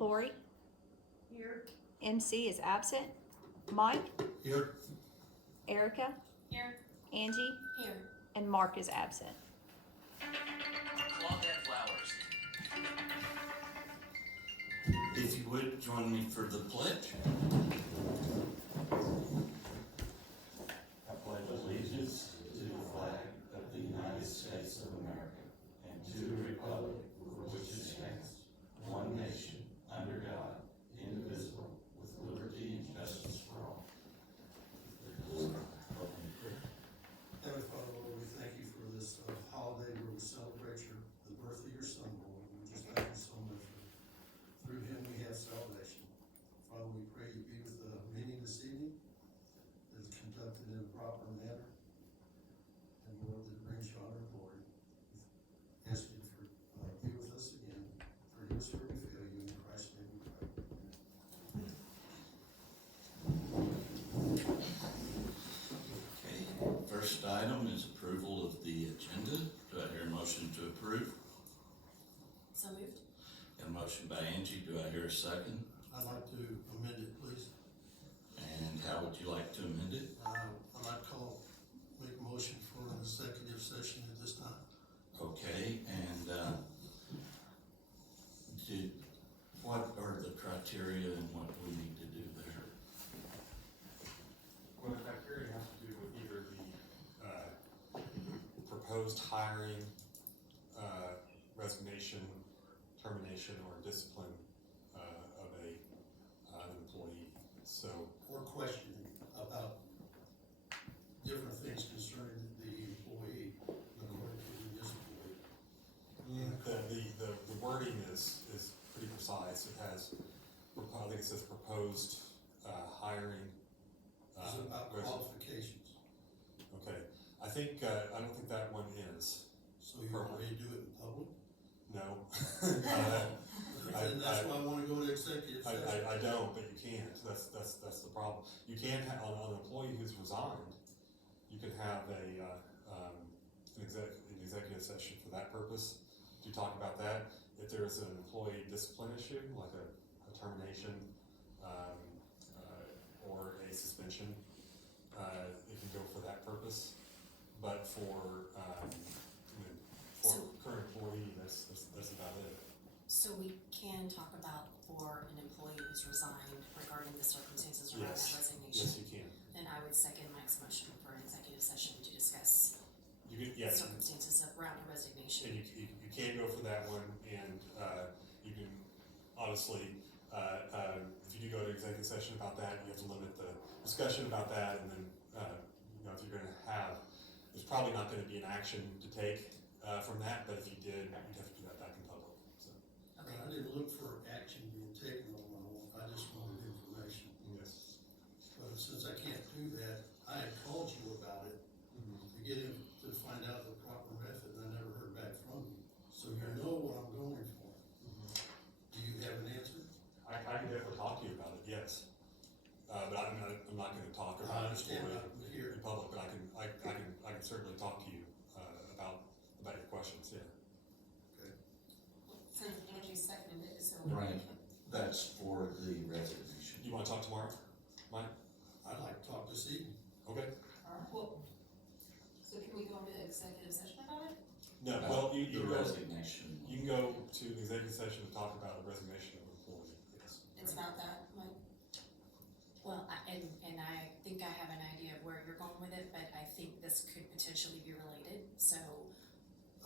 Lori? Here. MC is absent. Mike? Here. Erica? Here. Angie? Here. And Mark is absent. Claudette Flowers. If you would, join me for the pledge. I pledge allegiance to the flag of the United States of America and to the republic for which it stands, one nation, under God, indivisible, with liberty and justice for all. Heavenly Father, Lord, we thank you for this holiday where we celebrate the birth of your Son, Lord. We just thank you so much for through him we have salvation. Father, we pray you be with the meeting this evening, that it's conducted in a proper manner, and Lord, that it brings you honor and glory. We ask you for be with us again. Forgive us where we fail you. In Christ's name we pray. Okay, first item is approval of the agenda. Do I hear a motion to approve? So moved. Got a motion by Angie. Do I hear a second? I'd like to amend it, please. And how would you like to amend it? I'd like to make a motion for an executive session at this time. Okay, and what are the criteria and what we need to do there? Well, the criteria has to do with either the proposed hiring, resignation, termination, or discipline of an employee. So, Or questioning about different things concerning the employee, according to this employee. the wording is pretty precise. It has, I think it says proposed hiring. Is it about qualifications? Okay, I think, I don't think that one is. So you're ready to do it in public? No. And that's why I wanna go to executive session. I don't, but you can't. That's the problem. You can have, on an employee who's resigned, you can have an executive session for that purpose, to talk about that. If there is an employee discipline issue, like a termination, or a suspension, it can go for that purpose. But for current employee, that's about it. So we can talk about for an employee who's resigned regarding the circumstances around his Yes. resignation. Yes, you can. And I would second Mike's motion for an executive session to discuss You can, yes. circumstances around a And resignation. you can go for that one, and you can, honestly, if you do go to executive session about that, you have to limit the discussion about that, and then, if you're gonna have, there's probably not gonna be an action to take from that, but if you did, you'd have to do that back in public, so. Okay. I didn't look for action being taken on my own, I just wanted information. Yes. But since I can't do that, I had called you about it to get him to find out the proper method, and I never heard back from you. So you know what I'm going for. Do you have an answer? I can definitely talk to you about it, yes. But I'm not gonna talk I about it understand, I'm here. in public, but I can certainly talk to you about your questions, yeah. Okay. Since Angie seconded it, so. Right, that's for the resignation. You wanna talk tomorrow, Mike? I'd like to talk this evening. Okay. Well, so can we go into executive session about it? No, well, you The can go, resignation. you can go to the executive session to talk about the resignation of an employee, yes. It's about that, Mike? Well, and I think I have an idea of where you're going with it, but I think this could potentially be related, so.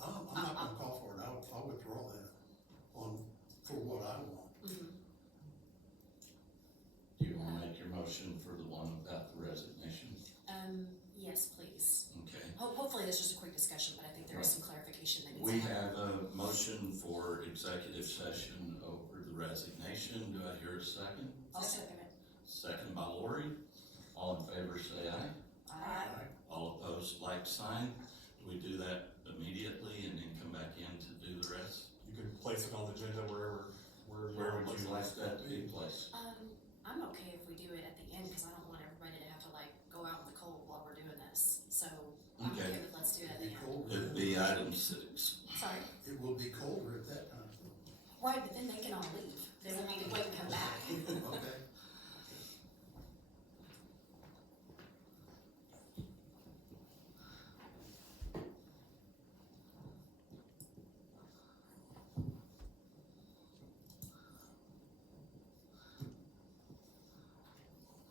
I'm not gonna call for it, I'll withdraw that for what I want. Do you wanna make your motion for the one about the resignation? Yes, please. Okay. Hopefully it's just a quick discussion, but I think there is some clarification that needs We to happen. have a motion for executive session over the resignation. Do I hear a second? I'll second it. Second by Lori. All in favor say aye. Aye. All opposed, like sign. Do we do that immediately and then come back in to do the rest? You can place it on the agenda wherever Where would you like that to be placed? I'm okay if we do it at the end, cause I don't want everybody to have to like go out in the cold while we're doing this, so I'm Okay. okay with, let's do it at the It'd be end. colder. It'd be item 6. Sorry, It will be colder at that time. right, but then they can all leave. They won't need to wait and come back. Okay.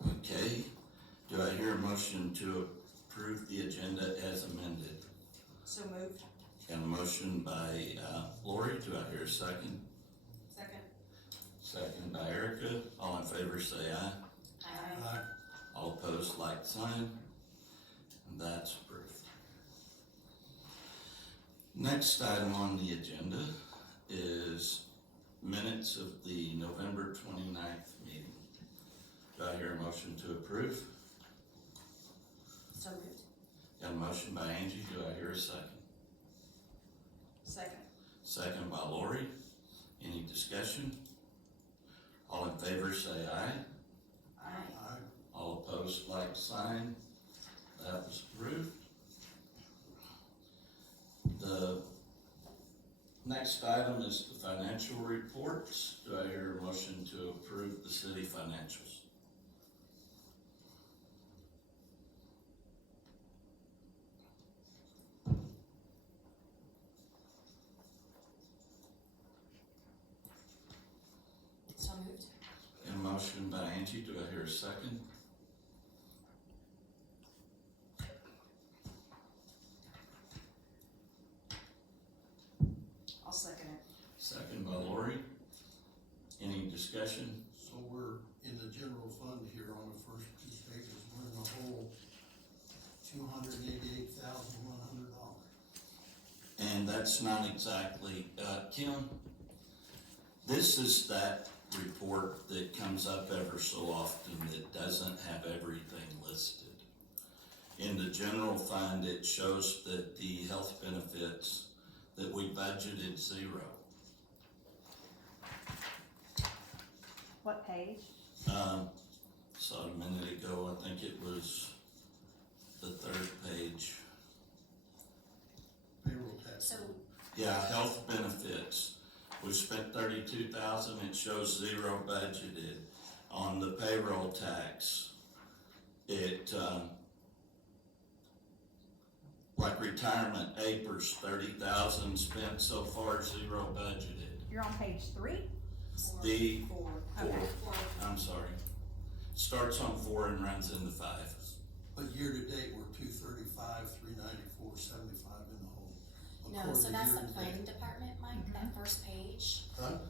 Okay, do I hear a motion to approve the agenda as amended? So moved. Got a motion by, Lori, do I hear a second? Second. Second by Erica, all in favor say aye. Aye. All opposed, like sign. And that's approved. Next item on the agenda is minutes of the November 29th meeting. Do I hear a motion to approve? So moved. Got a motion by Angie, do I hear a second? Second. Second by Lori. Any discussion? All in favor say aye. Aye. Aye. All opposed, like sign. That was approved. The next item is the financial reports. Do I hear a motion to approve the city financials? So moved. Got a motion by Angie, do I hear a second? I'll second it. Second by Lori. Any discussion? So we're in the general fund here on the first two pages, we're in the whole $288,100. And that's not exactly, Kim, this is that report that comes up ever so often that doesn't have everything listed. In the general fund, it shows that the health benefits, that we budgeted zero. What page? Saw it a minute ago, I think it was the third page. Payroll tax. So, Yeah, health benefits, we spent 32,000, it shows zero budgeted. On the payroll tax, it, like retirement, APRS, 30,000 spent so far, zero budgeted. You're on page 3? The, Four. Okay. I'm sorry, starts on 4 and runs into 5. But year-to-date, we're 235, 394, 75 in the hole. no, so According to that's the year-to-date. planning department, Mike, that first page. Huh?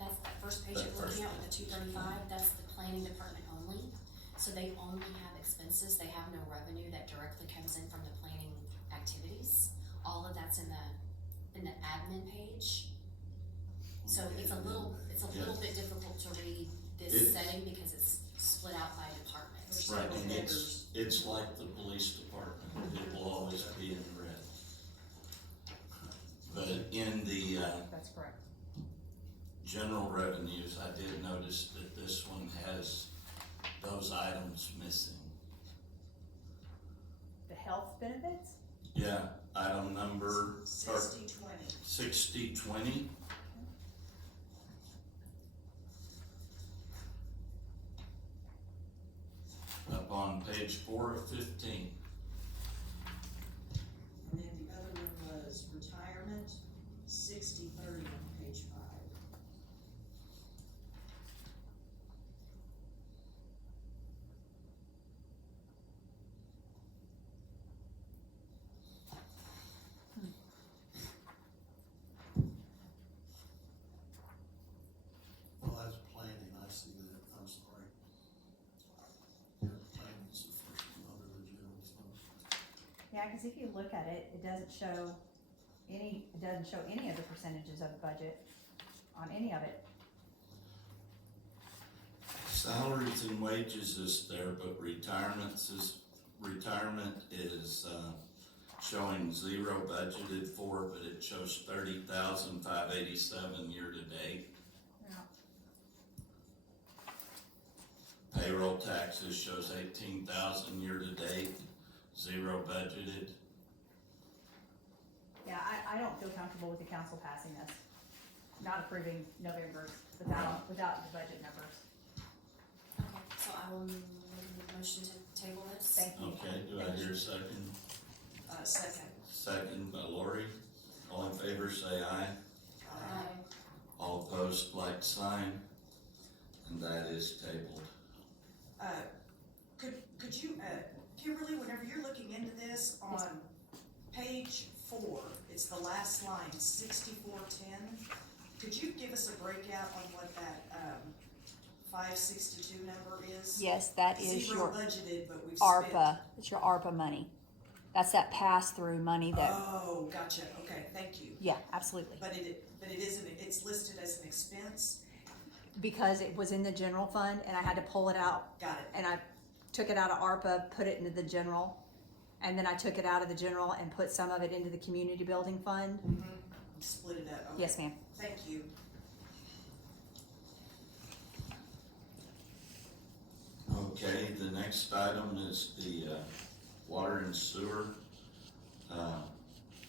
That's that first page That you're looking first at with the 235, that's the planning department only. So they only have expenses, they have no revenue that directly comes in from the planning activities. All of that's in the admin page. So it's a little bit difficult to read this It- setting because it's split out by department. Right, and it's like the police department, it will always be in red. But in the, That's correct. general revenues, I did notice that this one has those items missing. The health benefits? Yeah, item number 60/20. 6020. Up on page 4 of 15. And then the other one was retirement, 60/30 on page 5. Well, that's planning, I see that, I'm sorry. Yeah, planning's the first one under the general fund. Yeah, cause if you look at it, it doesn't show any of the percentages of the budget on any of it. Salaries and wages is there, but retirement is showing zero budgeted for, but it shows 30,587 year to date. Yeah. Payroll taxes shows 18,000 year to date, zero budgeted. Yeah, I don't feel comfortable with the council passing this. not approving November's without the budget numbers. Okay, so I will make a motion to table this. Thank you. Okay, do I hear a second? Second. Second by Lori. All in favor, say aye. Aye. All opposed, like sign. And that is tabled. Could you, Kimberly, whenever you're looking into this, Yes. on page 4, it's the last line, 6410. Could you give us a breakout on what that, 562 number is? Yes, that is Zero your budgeted, but we've spent. ARPA, it's your ARPA money. That's that pass-through money that, Oh, gotcha, okay, thank you. yeah, absolutely. But it isn't, it's listed as an expense? Because it was in the general fund and I had to pull it out, Got it. and I took it out of ARPA, put it into the general, and then I took it out of the general and put some of it into the community building fund. Split it up, okay. Yes, ma'am. Thank you. Okay, the next item is the water and sewer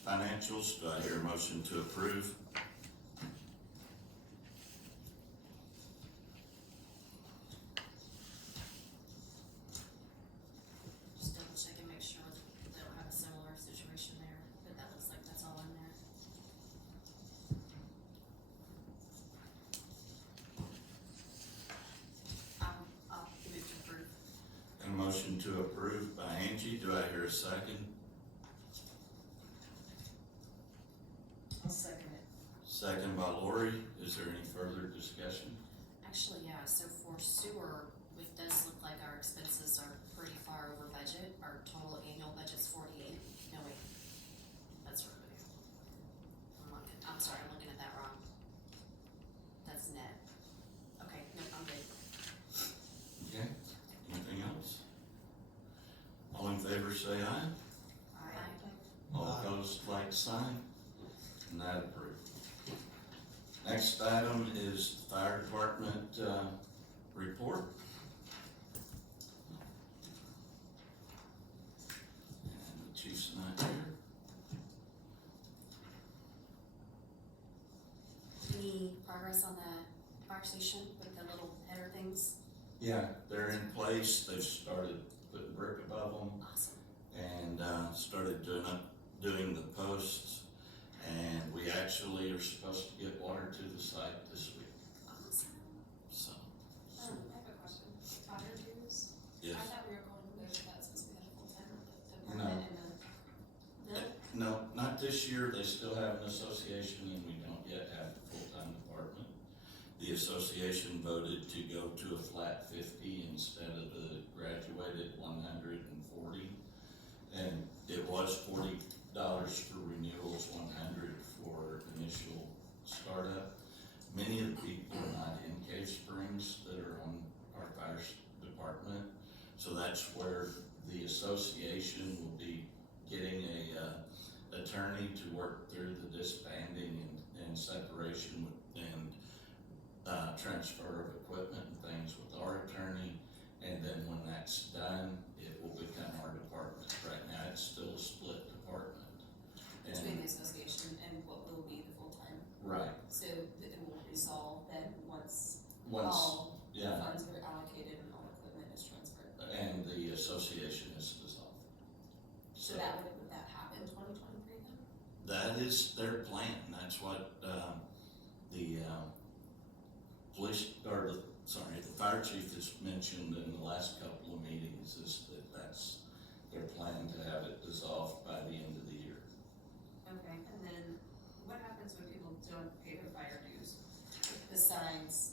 financials. Do I hear a motion to approve? Just double check and make sure that they don't have a similar situation there, but that looks like that's all in there. I'll move to approve. A motion to approve by Angie. Do I hear a second? I'll second it. Second by Lori. Is there any further discussion? Actually, yeah, so for sewer, it does look like our expenses are pretty far over budget. Our total annual budget's 48. No, wait. That's revenue. I'm sorry, I'm looking at that wrong. That's net. Okay, no, I'm good. Okay, anything else? All in favor, say aye. All Aye. opposed, like sign. And that approved. Next item is the fire department report. And the chief's not here. Any progress on the fire station with the little header things? Yeah, they're in place. They've started putting brick above them Awesome. and started doing the posts. And we actually are supposed to get water to the site this week, Awesome. so, I have a question. Fire dues? yes. I thought we were going to move that since we had a full-time No. department and the. No, not this year. They still have an association and we don't yet have a full-time department. The association voted to go to a flat 50 instead of the graduated 140. And it was $40 for renewals, 100 for initial startup. Many of the people are not in Cave Springs that are on our fire department. So that's where the association will be getting a attorney to work through the disbanding and separation and transfer of equipment and things with our attorney. And then when that's done, it will become our department. Right now, it's still a split department. Between And, the association and what will be the full-time, right, so that it will resolve then once once, all yeah, funds are allocated and all equipment is transferred. and the association is dissolved. So would that happen 2023 then? That is their plan. That's what, the, police, or the fire chief has mentioned in the last couple of meetings is that that's their plan to have it dissolved by the end of the year. Okay, and then what happens when people don't pay their fire dues? Besides,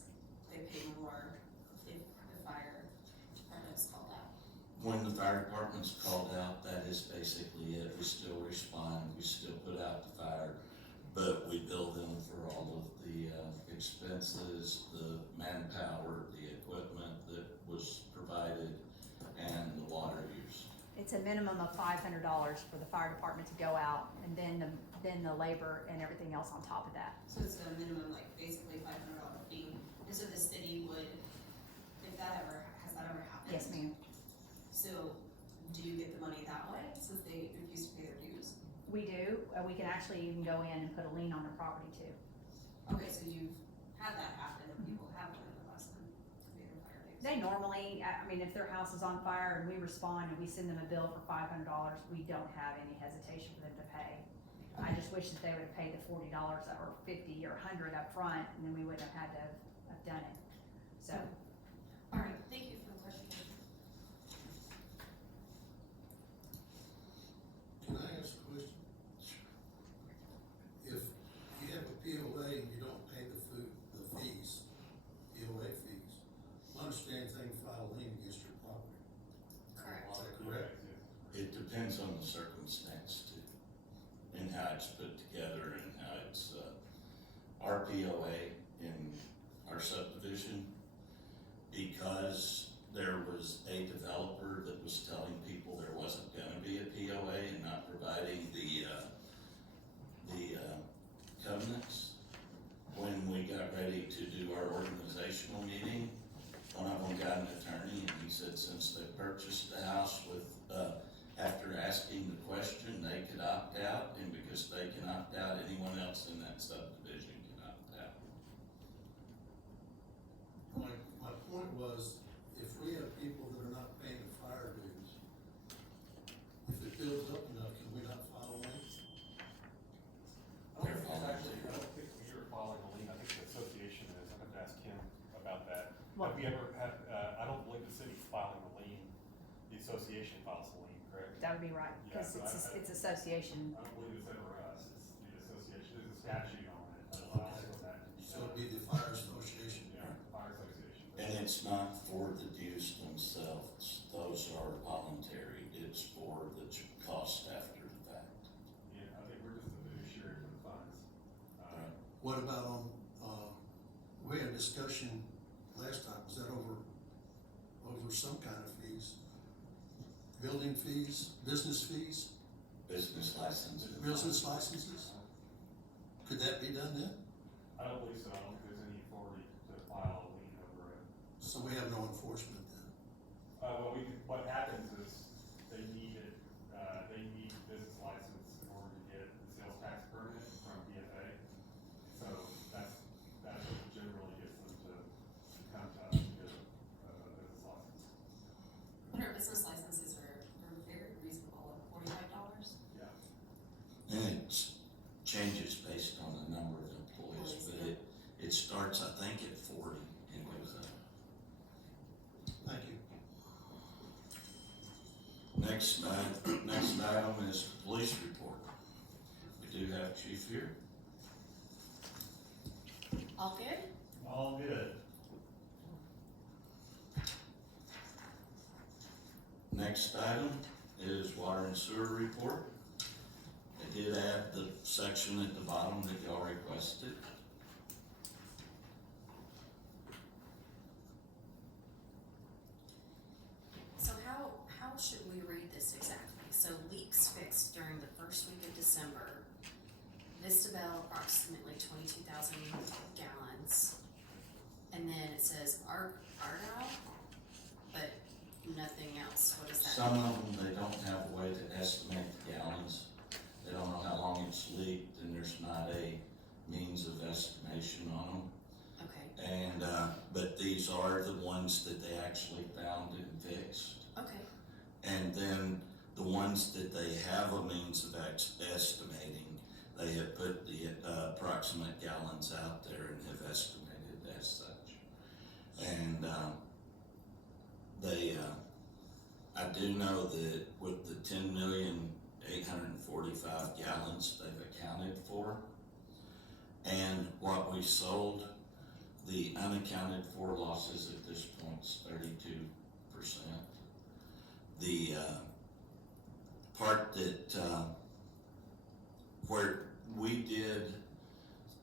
they pay more if the fire department's called out. When the fire department's called out, that is basically it. We still respond, we still put out the fire, but we bill them for all of the expenses, the manpower, the equipment that was provided, and the water use. It's a minimum of $500 for the fire department to go out, and then the labor and everything else on top of that. So it's a minimum, like basically $500 fee, and so the city would, if that ever, has that ever happened? Yes, ma'am. So, do you get the money that way, since they refuse to pay their dues? We do. We can actually even go in and put a lien on the property too. Okay, so so you've had that happen and people have been requesting pay their fire dues. They normally, I mean, if their house is on fire and we respond and we send them a bill for $500, we don't have any hesitation for them to pay. I just wish that they would have paid the $40 or 50 or 100 up front, and then we wouldn't have had to have done it. So, Alright, thank you for the clarification. Can I ask a question? If you have a POA and you don't pay the fees, POA fees, my understanding is they can file a lien against your property. Correct. Is that correct? It depends on the circumstance too, and how it's put together and how it's, our POA in our subdivision, because there was a developer that was telling people there wasn't gonna be a POA and not providing the covenants. When we got ready to do our organizational meeting, one of them got an attorney and he said since they purchased the house with, after asking the question, they could opt out, and because they can opt out, anyone else in that subdivision can opt out. My point was, if we have people that are not paying the fire dues, if it builds up enough, can we not file a lien? I don't think it's actually, I don't think you're filing a lien, I think the association is, I'm gonna ask Kim about that. Have we ever had, I don't believe the city's filing a lien, the association files a lien, correct? that would be right, because it's association. I don't believe it's ever us, it's the association, there's a statute on it that allows for that to be So done. it'd be the fire association. Yeah, fire association. And it's not for the dues themselves, those are voluntary, it's for the cost after the fact. Yeah, I think we're just the fiduciary for the funds. What about on, we had a discussion last time, was that over some kind of fees? Building fees, business fees, Business licenses. business licenses? Could that be done then? I don't believe so, I don't think there's any authority to file a lien over it. So we have no enforcement then? What happens is they need it, they need business license in order to get the sales tax permit from BFA. So that's what generally gets them to come to us to get a business license. And our business licenses are very reasonable, $45. Yeah. And it changes based on the number of employees, but it starts, I think, at 40 and goes up. Thank you. Next item is the police report. We do have Chief here. All good? All good. Next item is water and sewer report. I did add the section at the bottom that y'all requested. So how should we read this exactly? So leaks fixed during the first week of December. Vistabel approximately 22,000 gallons. And then it says Argyle, but nothing else. What does that Some mean? of them, they don't have a way to estimate the gallons. They don't know how long it's leaked, and there's not a means of estimation on them. Okay, And, but these are the ones that they actually found and fixed. okay, And then the ones that they have a means of estimating, they have put the approximate gallons out there and have estimated as such. And I do know that with the 10,845,000 gallons they've accounted for, and what we sold, the unaccounted for losses at this point is 32%. The part that where we did,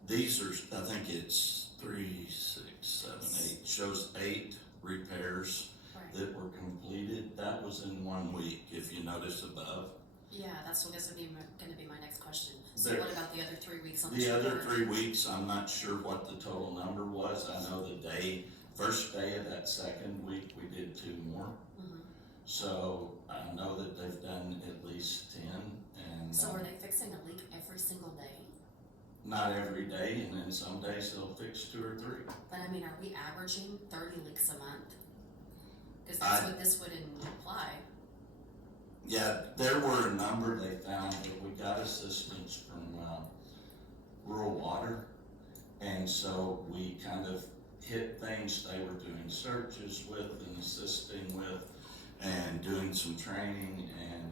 these are, I think it's 3, 6, 7, 8, shows 8 repairs right. that were completed. That was in 1 week, if you notice above. Yeah, that's what gonna be my next question. So There- what about the other 3 weeks on the The other report? 3 weeks, I'm not sure what the total number was. I know the first day of that second week, we did 2 more. Mhm. So I know that they've done at least 10, and So are they fixing a leak every single day? not every day, and then some days they'll fix 2 or 3. But I mean, are we averaging 30 leaks a month? Cause that's what this would imply. Yeah, there were a number they found, but we got assistance from rural water. And so we kind of hit things they were doing searches with and assisting with and doing some training, and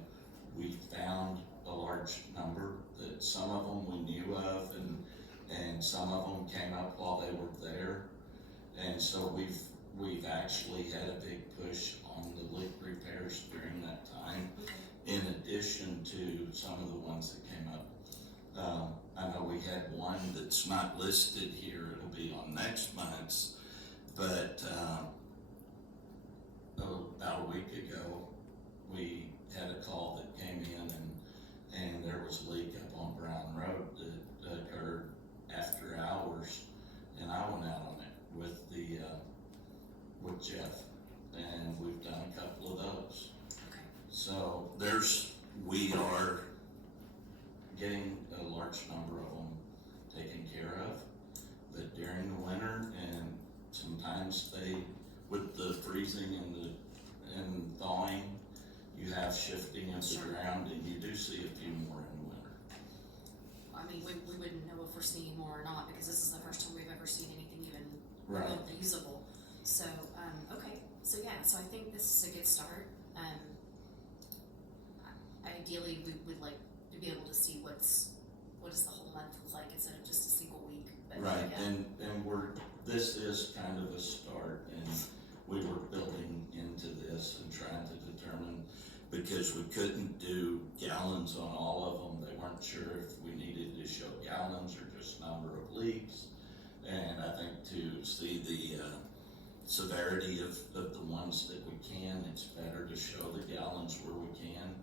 we found a large number that some of them we knew of, and some of them came up while they were there. And so we've actually had a big push on the leak repairs during that time, in addition to some of the ones that came up. I know we had one that's not listed here, it'll be on next month's, but about a week ago, we had a call that came in, and there was a leak up on Brown Road that occurred after hours, and I went out on it with with Jeff, and we've done a couple of those. Okay. So we are getting a large number of them taken care of, but during the winter, and sometimes with the freezing and thawing, you have shifting of the Sure. ground, and you do see a few more in the winter. I mean, we wouldn't know if we're seeing more or not, because this is the first time we've ever seen anything even Right. remotely usable. So, okay, so yeah, so I think this is a good start. Ideally, we would like to be able to see what does the whole month look like instead of just a single week, but Right, yeah. and this is kind of a start, and we were building into this and trying to determine, because we couldn't do gallons on all of them. They weren't sure if we needed to show gallons or just number of leaks. And I think to see the severity of the ones that we can, it's better to show the gallons where we can.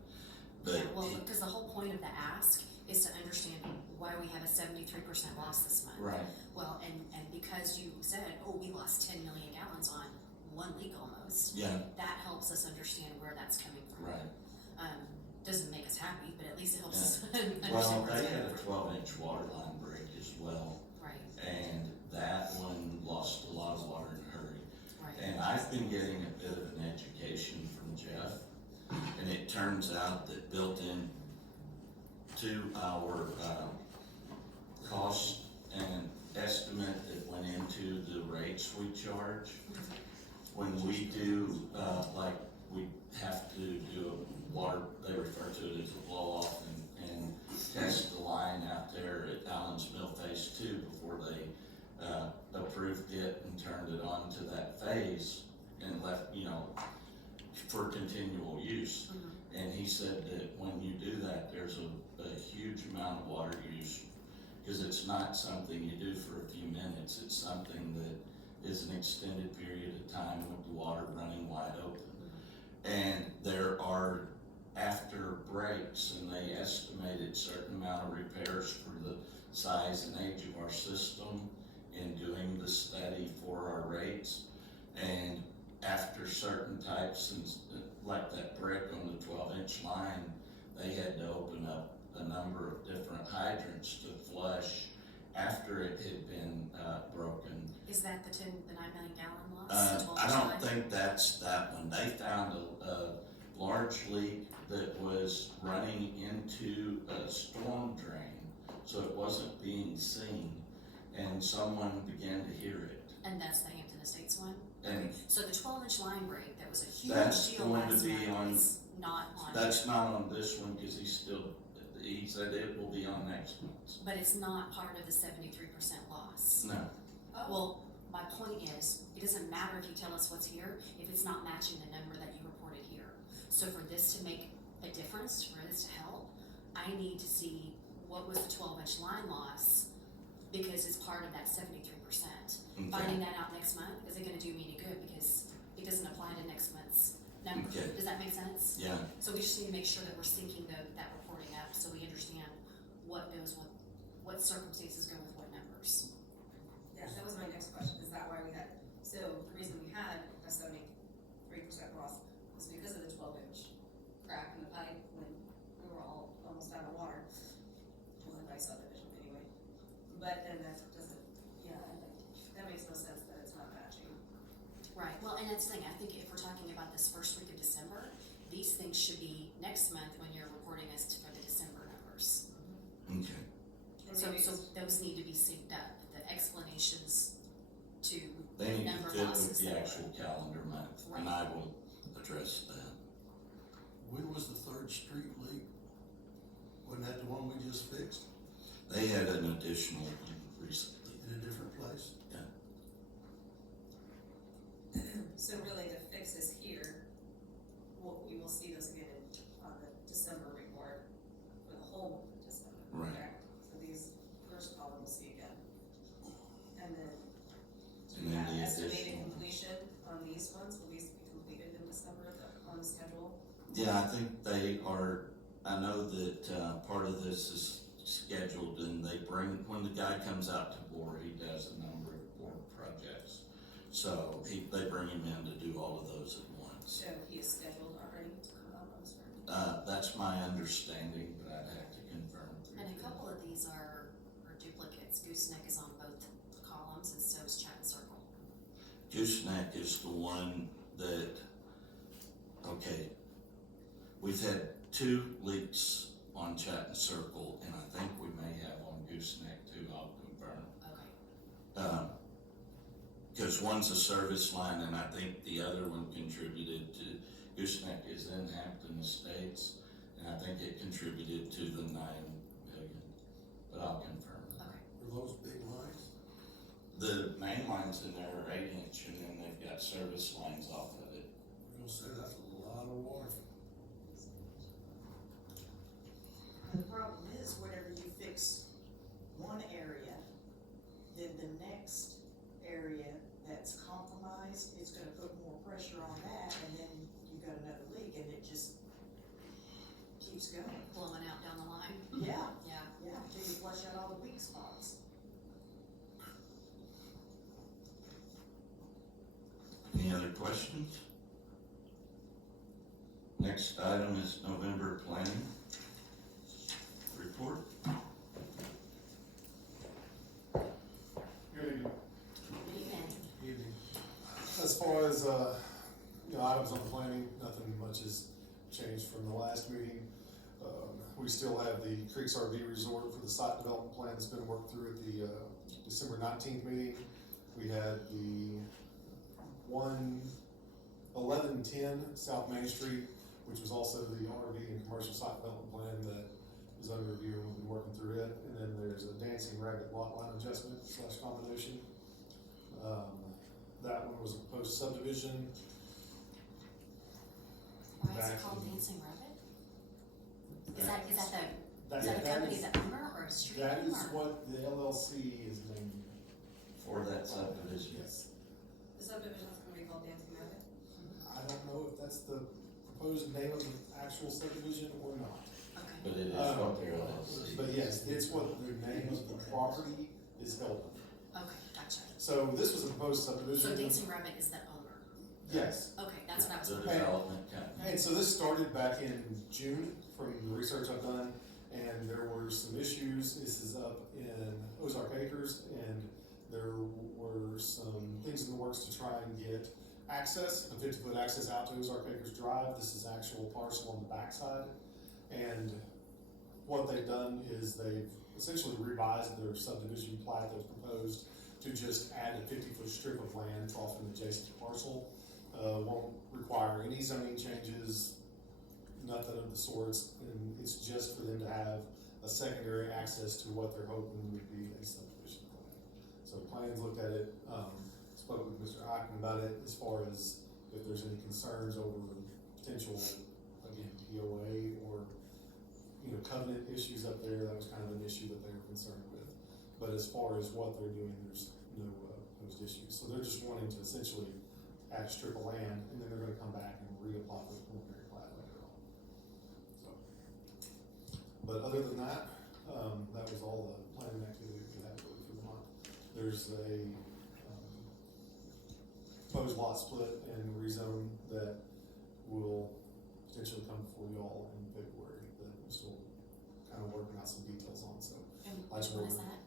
But Yeah, well, because the whole point of the ask is to understand why we have a 73% loss this month. right, Well, and because you said, oh, we lost 10 million gallons on one leak almost, yeah, that helps us understand where that's coming from. right. Doesn't make us happy, but at least it helps Yeah. us understand Well, where it's they had coming a from. 12-inch water line break as well, Right, and that one lost a lot of water in a hurry. right. And I've been getting a bit of an education from Jeff, and it turns out that built in to our cost and estimate that went into the rates we charge, when we do, like, we have to do a water, they refer to it as a blow off, and test the line out there at Allen's Mill Phase 2 before they approved it and turned it on to that phase and left, for continual use. Mhm. And he said that when you do that, there's a huge amount of water use, because it's not something you do for a few minutes, it's something that is an extended period of time with the water running wide open. And there are after breaks, and they estimated certain amount of repairs for the size and age of our system in doing the study for our rates. And after certain types, and like that break on the 12-inch line, they had to open up a number of different hydrants to flush after it had been broken. Is that the 9 million gallon loss? The 12 I don't line? think that's that one. They found a large leak that was running into a storm drain, so it wasn't being seen, and someone began to hear it. And that's the Hampton Estates one? And So the 12-inch line break, that was a huge That's deal going to last be month, on- is not on. that's not on this one, because he said it will be on next month's. But it's not part of the 73% loss. No, Well, my point is, it doesn't matter if you tell us what's here, if it's not matching the number that you reported here. So for this to make a difference, for this to help, I need to see what was the 12-inch line loss, because it's part of that 73%. okay, Finding that out next month isn't gonna do me any good, because it doesn't apply to next month's number. Okay. Does that make sense? yeah, So we just need to make sure that we're syncing that reporting up, so we understand what goes with, what circumstances go with what numbers. Yeah, that was my next question, is that why we had, so the reason we had a 73% loss was because of the 12-inch crack in the pipe when we were all almost out of water. Well, in my subdivision anyway. And that's the thing, I think if we're talking about this first week of December, these things should be next month when you're reporting us for the December numbers. Okay, And So, maybe so it's- those need to be synced up, the explanations to they the need to number of fit houses with the that actual calendar month, and I will address that. When was the Third Street leak? Wasn't that the one we just fixed They had an additional one recently. in a different place? So really the fix is here, we will see those again on the December report for the whole month of December. Right. correct? So these first column we'll see again. And then, do And we then have the estimated additional- completion on these ones? Will these be completed in December on schedule? Yeah, I think they are, I know that, part of this is scheduled and they bring, when the guy comes out to bore, he does a number of bore projects. So they bring him in to do all of those at once. So he is scheduled already to come out on this one? That's my understanding, but I'd have to confirm. through And a him. couple of these are duplicates. Gooseneck is on both columns and so is Chatton Circle. Gooseneck is the one that, okay, we've had 2 leaks on Chatton Circle, and I think we may have on Gooseneck too, I'll confirm. Okay. Cause one's a service line, and I think the other one contributed to, Gooseneck is in Hampton Estates, and I think it contributed to the 9 million, but I'll confirm. Were those big lines? The main lines in there are 8-inch, and then they've got service lines off of it. We're gonna say that's a lot of water. And the problem is, whenever you fix one area, then the next area that's compromised is gonna put more pressure on that, and then you got another leak, and it just keeps going. Blowing out down the line. Yeah, Yeah. yeah, until you flush out all the weak spots. Any other questions? Next item is November planning report. Good evening. Evening. As far as, items on the planning, nothing much has changed from the last meeting. We still have the Creeks RV Resort for the site development plan that's been worked through at the, December 19th meeting. We had the 1110 South Main Street, which was also the RV and commercial site development plan that is under review, and we've been working through it. And then there's a Dancing Rabbit lot line adjustment / combination. That one was a proposed subdivision. Why is it Back called in- Dancing Rabbit? Is that the, is that a That company is- that owner or a street That name is or? what the LLC is named. For that subdivision. Yes. The subdivision's gonna be called Dancing Rabbit? I don't know if that's the proposed name of the actual subdivision or not. Okay. But it is what they're LLC. But yes, it's what the name of the property is held on. Okay, gotcha. So this was a proposed subdivision. So Dancing Rabbit is the owner? Yes. Okay, that's what I was The wondering. development company. And so this started back in June from the research I've done, and there were some issues. This is up in Ozark Acres, and there were some things in the works to try and get access, a 50-foot access out to Ozark Acres Drive. This is actual parcel on the backside. And what they've done is they've essentially revised their subdivision plat that was proposed to just add a 50-foot strip of land off an adjacent parcel. Won't require any zoning changes, nothing of the sorts, and it's just for them to have a secondary access to what they're hoping would be a subdivision plan. So plans looked at it, spoke with Mr. Eichen about it as far as if there's any concerns over potential, again, POA or, covenant issues up there. That was kind of an issue that they were concerned with. But as far as what they're doing, there's no proposed issues. So they're just wanting to essentially add a strip of land, and then they're gonna come back and reapply for the preliminary plat later on. So, but other than that, that was all the planning activity we had for the month. There's a, proposed lot split and rezone that will potentially come before you all in February, that we're still kind of working out some details on, so. And I which just one is wanted- that?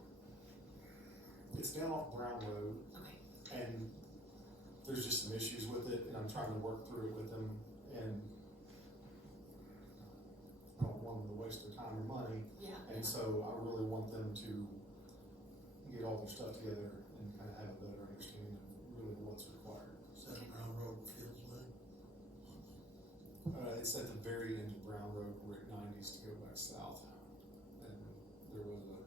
It's down off Brown Road, Okay, and there's just some issues with it, and I'm trying to work through it with them, and I don't want them to waste their time or money, Yeah. and so I really want them to get all their stuff together and kind of have a better understanding of really what's required. Is that Brown Road Fields Way? It's at the very end of Brown Road where it 90s to go back south, and there was a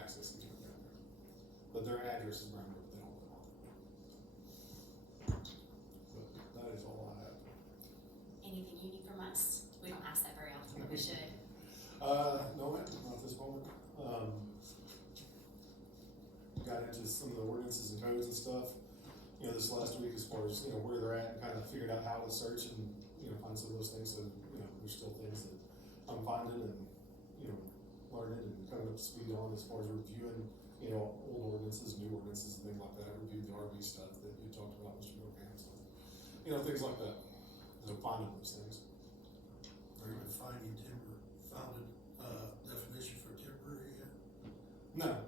access to get down there. But their address is Brown Road, they don't live on it. But that is all I have. Anything you need from us? We don't ask that very often, but we should. No, ma'am, not at this moment. Got into some of the ordinances and codes and stuff, you know, this last week as far as, you know, where they're at and kind of figured out how to search and, you know, find some of those things. So, you know, there's still things that I'm finding and, you know, learning and coming up to speed on as far as reviewing, you know, old ordinances, new ordinances and things like that. I reviewed the RV stuff that you talked about, Mr. Milgram, so, you know, things like that. So finding those things. Are you defining founded, definition for temporary yet? No,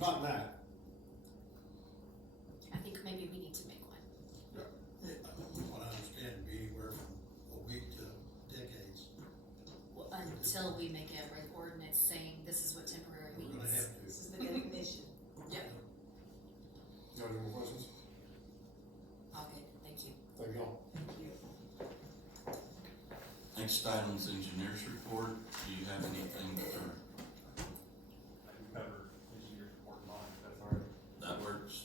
not that. I think maybe we need to make one. From what I understand, be anywhere from a week to decades. Well, until we make a ordinance saying this is what temporary We're means. gonna have to. This is the definition. Yeah. You got any more questions? All good, thank you. Thank y'all. Thank you. Next item's engineer's report. Do you have anything for, Cover engineer's report in mind, that's all right. that works?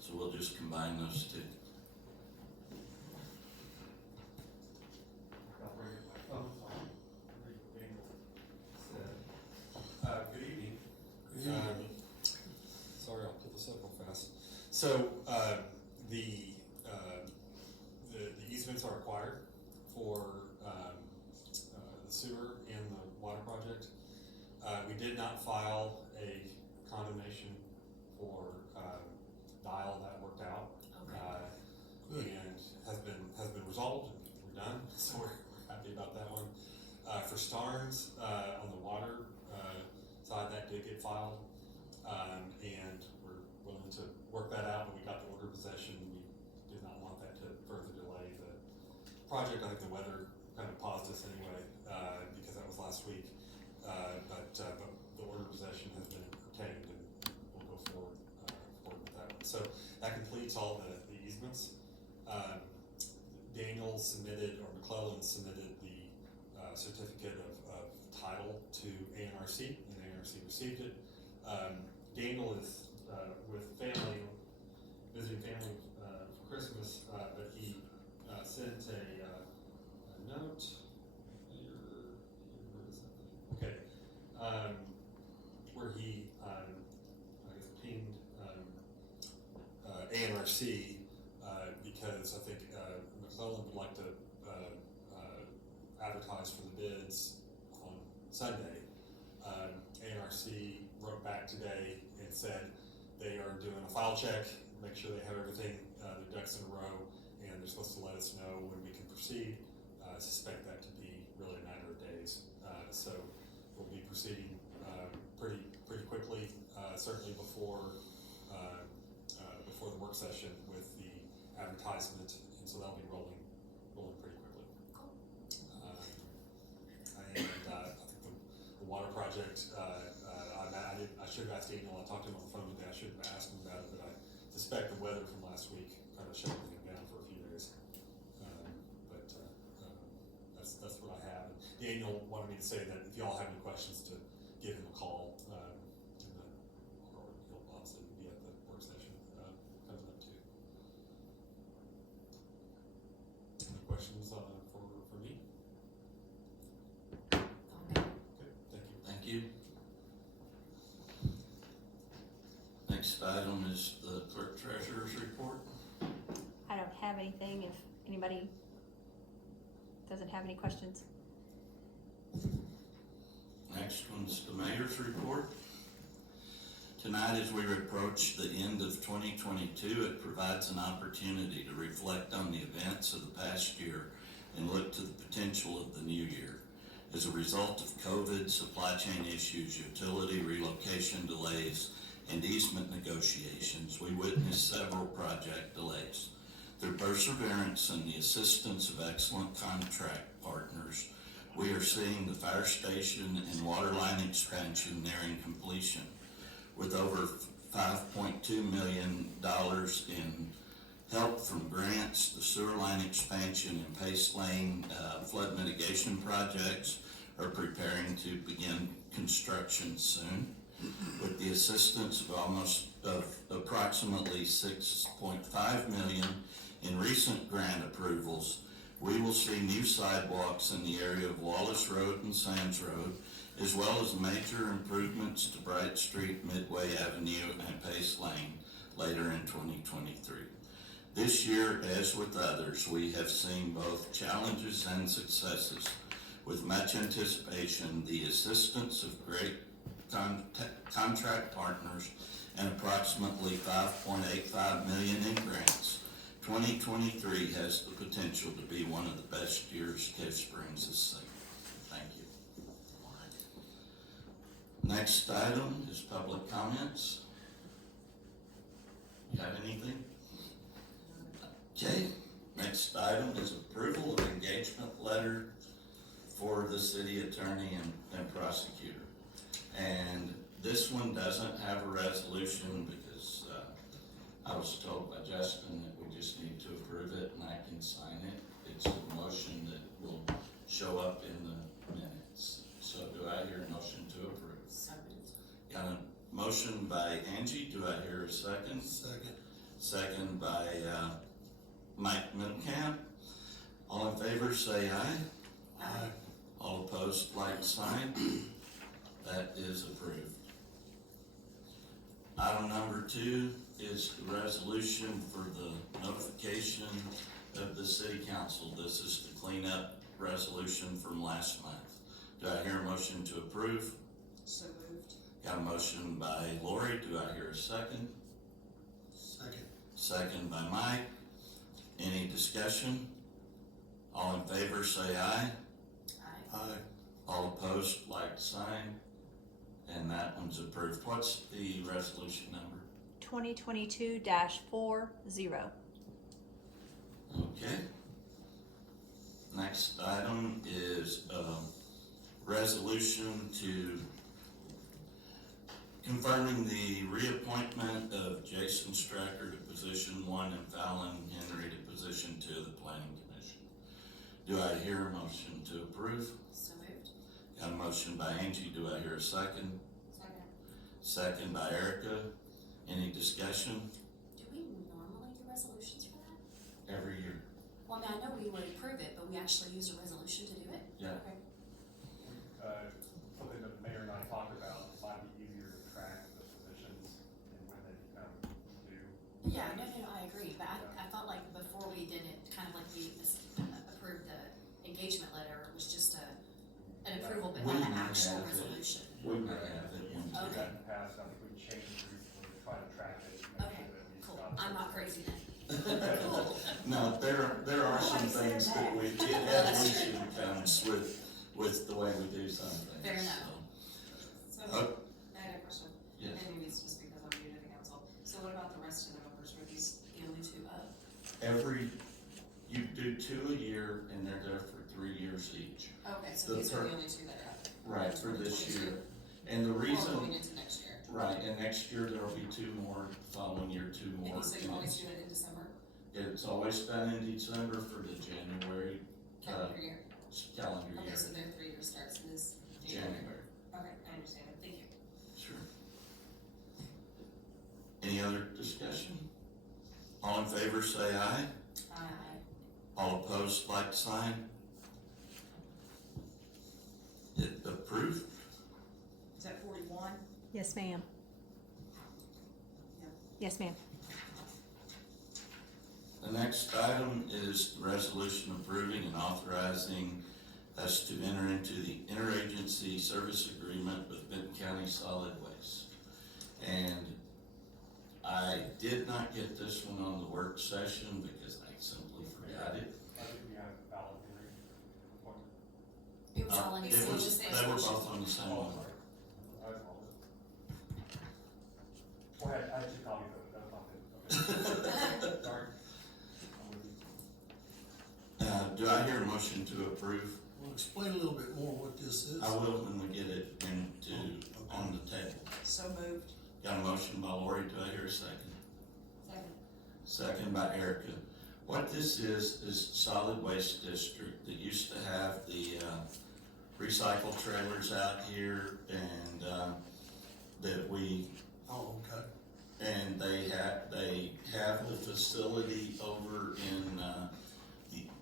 So we'll just combine those two. I'll bring it my phone, so I'll read what Daniel said. Good evening. Sorry, I'll pull this up real fast. So, the easements are required for, the sewer and the water project. We did not file a condemnation for, Dial, that worked out. Okay. And has been resolved, and we're done, so we're happy about that one. For Starnes, on the water, side, that did get filed. And we're willing to work that out, but we got the order of possession, we did not want that to further delay the project. I think the weather kind of paused us anyway, because that was last week. But the order of possession has been obtained, and we'll go forward with that one. So that completes all the easements. Daniel submitted, or McClellan submitted the certificate of title to ANRC, and ANRC received it. Daniel is with family, visiting family for Christmas, but he sent a note. Okay, where he, I guess, pinged ANRC because I think McClellan would like to advertise for the bids on Sunday. ANRC wrote back today and said they are doing a file check, make sure they have everything, their ducks in a row, and they're supposed to let us know when we can proceed. I suspect that to be really a matter of days. So we'll be proceeding pretty quickly, certainly before the work session with the advertisement, and so that'll be rolling pretty quickly. And I think the water project, I should have asked Daniel, I talked to him on the phone today, I should have asked him about it, but I suspect the weather from last week kind of shut everything down for a few days. That's what I have. And Daniel wanted me to say that if y'all have any questions, to give him a call, or he'll obviously be at the work session coming up too. Any questions for me? Okay. Okay, thank you. Thank you. Next item is the clerk treasurer's report. I don't have anything if anybody doesn't have any questions. Next one's the mayor's report. Tonight, as we approach the end of 2022, it provides an opportunity to reflect on the events of the past year and look to the potential of the new year. As a result of COVID, supply chain issues, utility relocation delays, and easement negotiations, we witnessed several project delays. Through perseverance and the assistance of excellent contract partners, we are seeing the fire station and water line expansion nearing completion. With over $5.2 million in help from grants, the sewer line expansion and Pace Lane flood mitigation projects are preparing to begin construction soon. With the assistance of approximately $6.5 million in recent grant approvals, we will see new sidewalks in the area of Wallace Road and Sands Road, as well as major improvements to Bright Street, Midway Avenue, and Pace Lane later in 2023. This year, as with others, we have seen both challenges and successes. With much anticipation, the assistance of great contract partners, and approximately $5.85 million in grants, 2023 has the potential to be one of the best years Cave Springs has seen. Thank you. Next item is public comments. You have anything? Okay, next item is approval of engagement letter for the city attorney and prosecutor. And this one doesn't have a resolution because I was told by Justin that we just need to approve it and I can sign it. It's a motion that will show up in the minutes. So do I hear a motion to approve? Got a motion by Angie, do I hear a second? Second. Second by Mike Middlecamp. All in favor say aye. Aye. All opposed, like sign. That is approved. Item number 2 is the resolution for the notification of the city council. This is the cleanup resolution from last month. Do I hear a motion to approve? So moved. Got a motion by Lori, do I hear a second? Second. Second by Mike. Any discussion? All in favor say aye. Aye. Aye. All opposed, like sign. And that one's approved. What's the resolution number? 2022-40. Okay. Next item is a resolution to confirming the reappointment of Jason Stracker to position 1 and Fallon Henry to position 2 of the planning commission. Do I hear a motion to approve? So moved. Got a motion by Angie, do I hear a second? Second. Second by Erica. Any discussion? Do we normally do resolutions for that? Every year. Well, I mean, I know we would approve it, but we actually use a resolution to do it? Yeah. Okay. Something that the mayor and I talked about, it might be easier to track the positions and when they become due. Yeah, no, I agree, but I felt like before we did it, kind of like we approved the engagement letter, it was just an approval, but We not an might actual have it. resolution. We might have it one too. Okay. In the past, I think we changed recently to try to track it, to make Okay, sure that we cool, stop. I'm not crazy then. No, there are some things that we, evolution comes with the way we do some things. Fair enough. So, Oh. I had a question, Yes. and maybe it's just because I'm new to the council. So what about the rest of the members? Were these the only 2 up? You do 2 a year and they're there for 3 years each. Okay, so The these are per- the only 2 that are up? Right, for this 2022? year. And the Or reason, going into next year? right, and next year there'll be 2 more, following year 2 And more. you said you always do it in December, It's always done in December for the January calendar year? calendar Okay, year. so their 3-year starts in this January. January, Okay, I understand it, thank you. sure. Any other discussion? All in favor say aye. Aye. All opposed, like sign. It approved. Is that 41? Yes, ma'am. Yeah. Yes, ma'am. The next item is the resolution approving and authorizing us to enter into the interagency service agreement with Benton County Solid Waste. And I did not get this one on the work session because I simply forgot it. I think we have Fallon Henry appointed. It was all in the It same. was, they were both on the same Oh, one. sorry. I apologize. do I hear a motion to approve? Well, explain a little bit more what this is. I will when we get it into, on the table. So moved. Got a motion by Lori, do I hear a second? Second. Second by Erica. What this is solid waste district that used to have the, recycle trailers out here and, that we, Oh, okay. and they have the facility over in,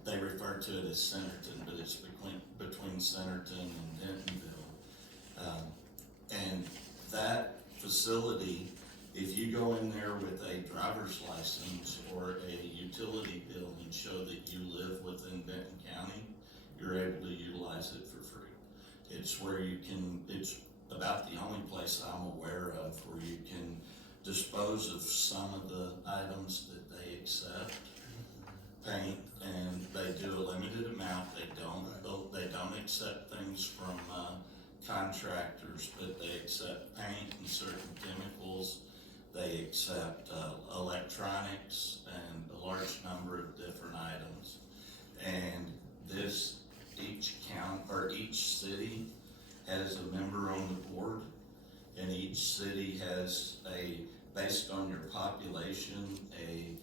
they refer to it as Centerton, but it's between Centerton and Dentonville. And that facility, if you go in there with a driver's license or a utility bill and show that you live within Benton County, you're able to utilize it for free. It's where you can, it's about the only place I'm aware of where you can dispose of some of the items that they accept, paint, and they do a limited amount. They don't accept things from, contractors, but they accept paint and certain chemicals. They accept, electronics and a large number of different items. And each city has a member on the board, and each city has based on your population, a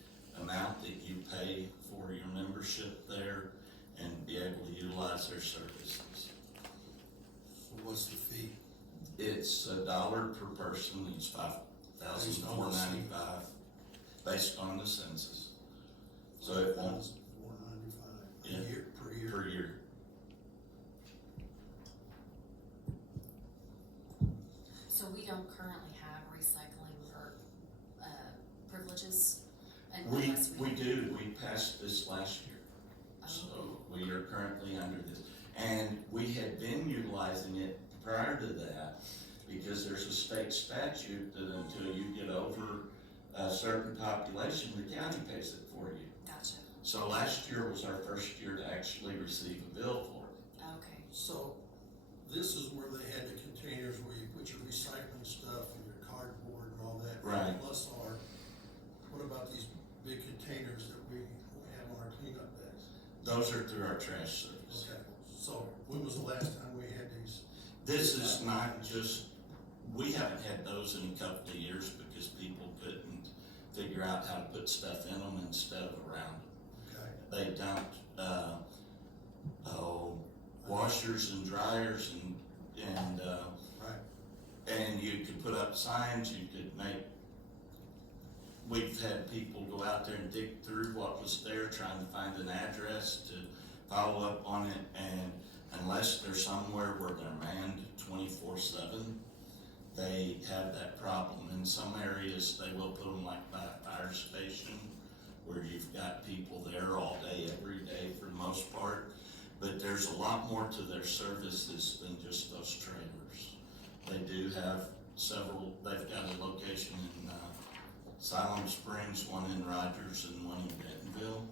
amount that you pay for your membership there and be able to utilize their services. So what's the fee? It's $1 per person, it's $5,495, based on the census. So it won't, $495 Yeah. per year. per year. So we don't currently have recycling or, privileges unless We do, we passed this last year. So we are currently under this. And we had been utilizing it prior to that because there's a state statute that until you get over a certain population, the county pays it for you. Gotcha, So last year was our first year to actually receive a bill for it. okay. So this is where they had the containers where you put your recycling stuff and your cardboard and all that. Right. Plus what about these big containers that we have on our cleanup bags? Those are through our trash service. Okay, so when was the last time we had these? This is not just, we haven't had those in a couple of years because people couldn't figure out how to put stuff in them instead of around them. Okay, They dumped, washers and dryers and right, and you could put up signs, you could we've had people go out there and dig through what was there, trying to find an address to follow up on it, and unless they're somewhere where they're manned 24/7, they have that problem. In some areas, they will put them like by a fire station, where you've got people there all day, every day for the most part. But there's a lot more to their services than just those trailers. They do have they've got a location in, Siloam Springs, one in Rogers and one in Bentonville.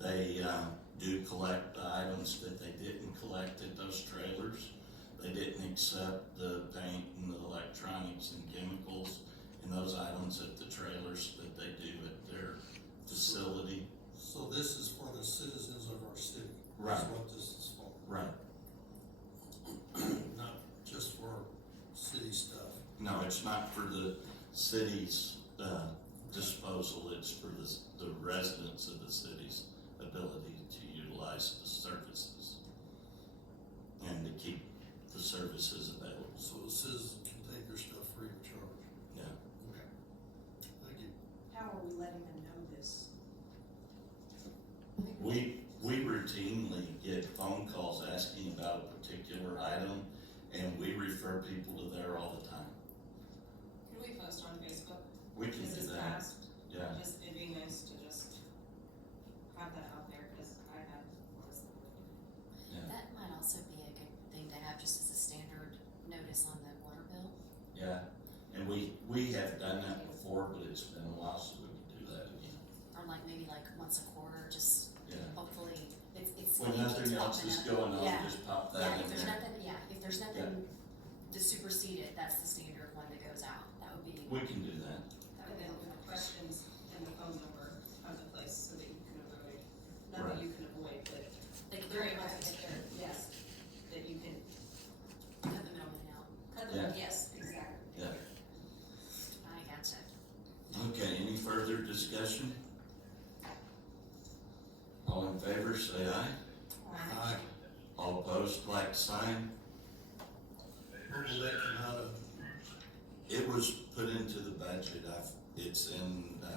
They, do collect the items that they didn't collect at those trailers. They didn't accept the paint and the electronics and chemicals and those items at the trailers that they do at their facility. so this is for the citizens of our city. Right. That's what this is for, Right. not just for city stuff. No, it's not for the city's, disposal, it's for the residents of the city's ability to utilize the services and to keep the services available. So the citizens can take their stuff free of charge. Yeah. Okay, thank you. How are we letting them know this? We routinely get phone calls asking about a particular item, and we refer people to there all the time. Can we post on Facebook? We can Is do this that, fast? yeah. Just, it'd be nice to just have that out there, cause I have, That might also be a good thing to have just as a standard notice on the water bill. Yeah, and we have done that before, but it's been a while, so we can do that again. Or like maybe like once a quarter, just Yeah. hopefully it's. When it keeps nothing else popping is up. going on, Yeah. just pop Yeah, that if in there's there. nothing, if there's nothing to supersede it, that's the standard one that goes out, that would be. We can do that. and then the questions and the phone number of the place so that you can avoid, not that Right. you can avoid, but further discussion? All in favor, say aye. Aye. All opposed, like sign. What will that come out of? It was put into the budget. It's in, I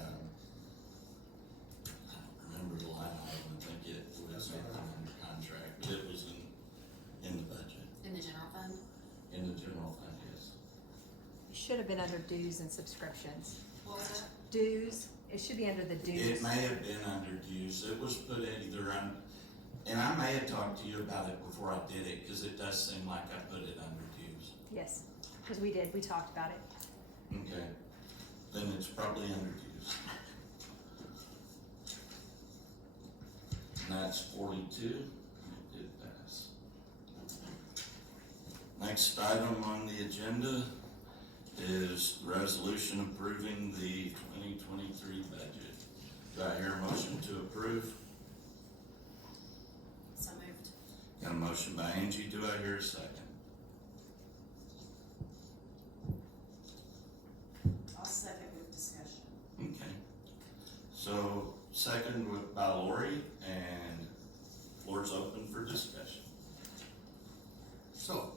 don't remember the line item. I think it was That's all right. under contract, but it was in the budget, In the general fund? in the general fund, yes. Should have been under dues and subscriptions. What was that? Dues, it should be under the dues. It may have been under dues. It was put in either on, and I may have talked to you about it before I did it, cause it does seem like I put it under dues. Yes, because we talked about it. Okay, then it's probably under dues. And that's 42, it did pass. Next item on the agenda is resolution approving the 2023 budget. Do I hear a motion to approve? So moved. Got a motion by Angie, do I hear a second? I'll second with discussion. Okay. So, second by Lori, and floor's open for discussion. So,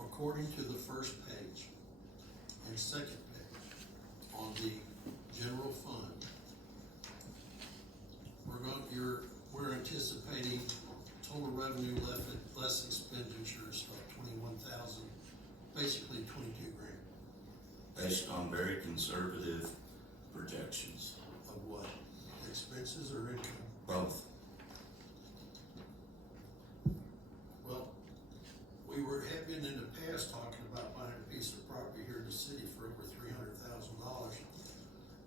according to the first page and second page on the general fund, we're anticipating total revenue less expenditures of 21,000, basically 22 grand. Based on very conservative projections, Of what? Expenses or income? both. Well, have been in the past talking about buying a piece of property here in the city for over $300,000.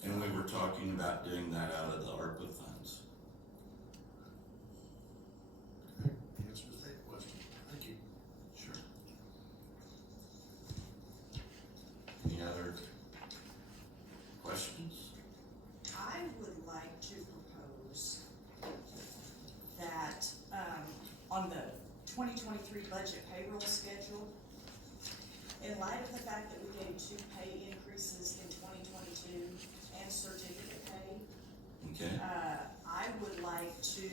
And we were talking about doing that out of the ARPA funds. Okay, answers that question. Thank you. Sure. Any other questions? I would like to propose that, on the 2023 budget payroll schedule, in light of the fact that we gave 2 pay increases in 2022 and certificate pay, Okay, I would like to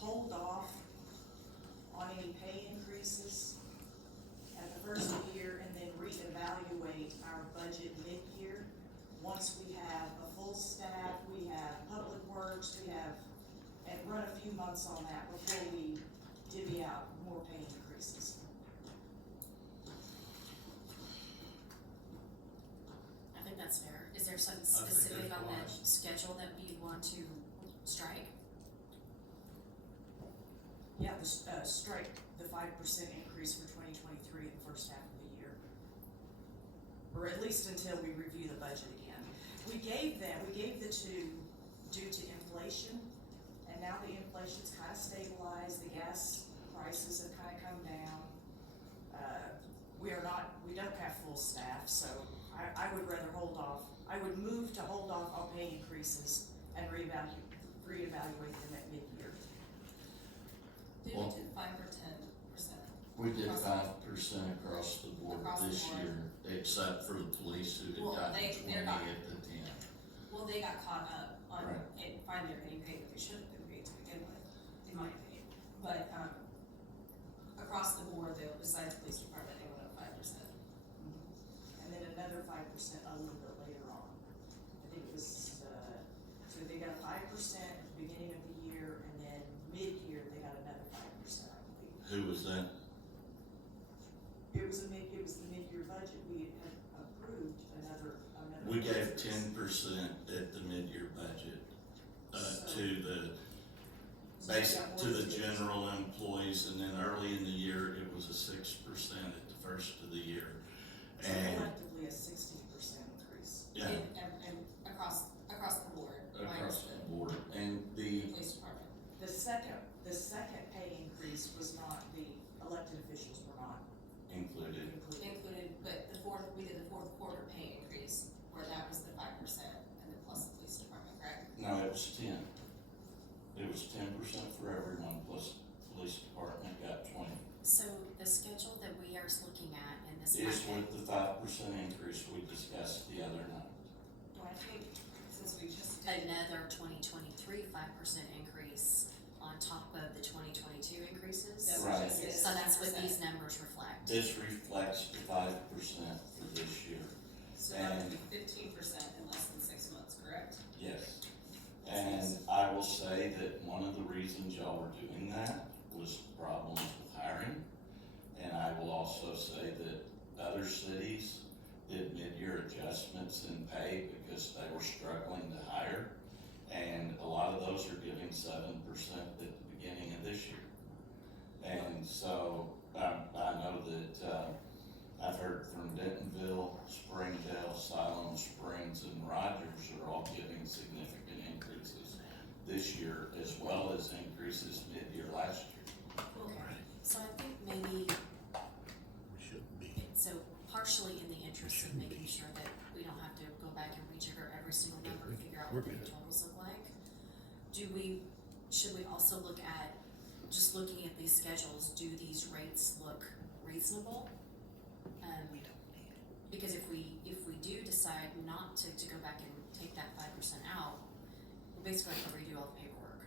hold off on any pay increases at the first of the year and then reevaluate our budget mid-year. Once we have a full staff, we have public works, and run a few months on that before we divvy out more pay increases. I think that's fair. Is there something I think specific that's on that wise. schedule that we want to strike? Yeah, strike the 5% increase for 2023 in the first half of the year. Or at least until we review the budget again. We gave the 2 due to inflation, and now the inflation's kind of stabilized, the gas prices have kind of come down. We don't have full staff, so I would rather hold off. I would move to hold off on pay increases and reevaluate them at mid-year. Did Well- we do 5 or 10%? we did Across the- 5% across the board Across the this board. year, except for the police who Well, had gotten they're 20 not- at the 10. Well, they got caught up on, Right. and finally they're getting paid what they should have been paid to begin with, in my opinion. But, across the board, though, besides the police department, they went up 5%. And then another 5% a little bit later on. I think it was, so they got 5% at the beginning of the year, and then mid-year, they got another 5%, I believe. Who was that? It was the mid-year budget, we had approved another. We gave 5%. 10% at the mid-year budget, So- to the, So they basic, got to more the than 10%. general employees, and then early in the year, it was a 6% at the first of the year. So And, collectively a 16% increase. yeah, And across the board, across minus the board, and the the, police department. The second pay increase was not, the elected officials were not included, included. But we did the 4th quarter pay increase, where that was the 5%, and then plus the police department, correct? no, it was 10. It was 10% for everyone, plus police department got 20. So the schedule that we are looking at in this Is packet, with the 5% increase we discussed the other night. Do I take another 2023 5% increase on top of the 2022 increases. That's Right. just it, So that's what 10%. these numbers reflect. This reflects the 5% for this year, So that would be 15% in less than 6 months, correct? yes. And I will say that one of the reasons y'all were doing that was problems with hiring. And I will also say that other cities did mid-year adjustments in pay because they were struggling to hire. And a lot of those are giving 7% at the beginning of this year. And so, I know that, I've heard from Dentonville, Springdale, Siloam Springs, and Rogers are all giving significant increases this year, as well as increases mid-year last year. Okay. So I think maybe, We shouldn't be. so partially in the interest of making sure that we don't have to go back and rejigger every single number to figure out what the totals look like, should we also look at, just looking at these schedules, do these rates look reasonable? Because if we do decide not to go back and take that 5% out, we're basically going to redo all the paperwork.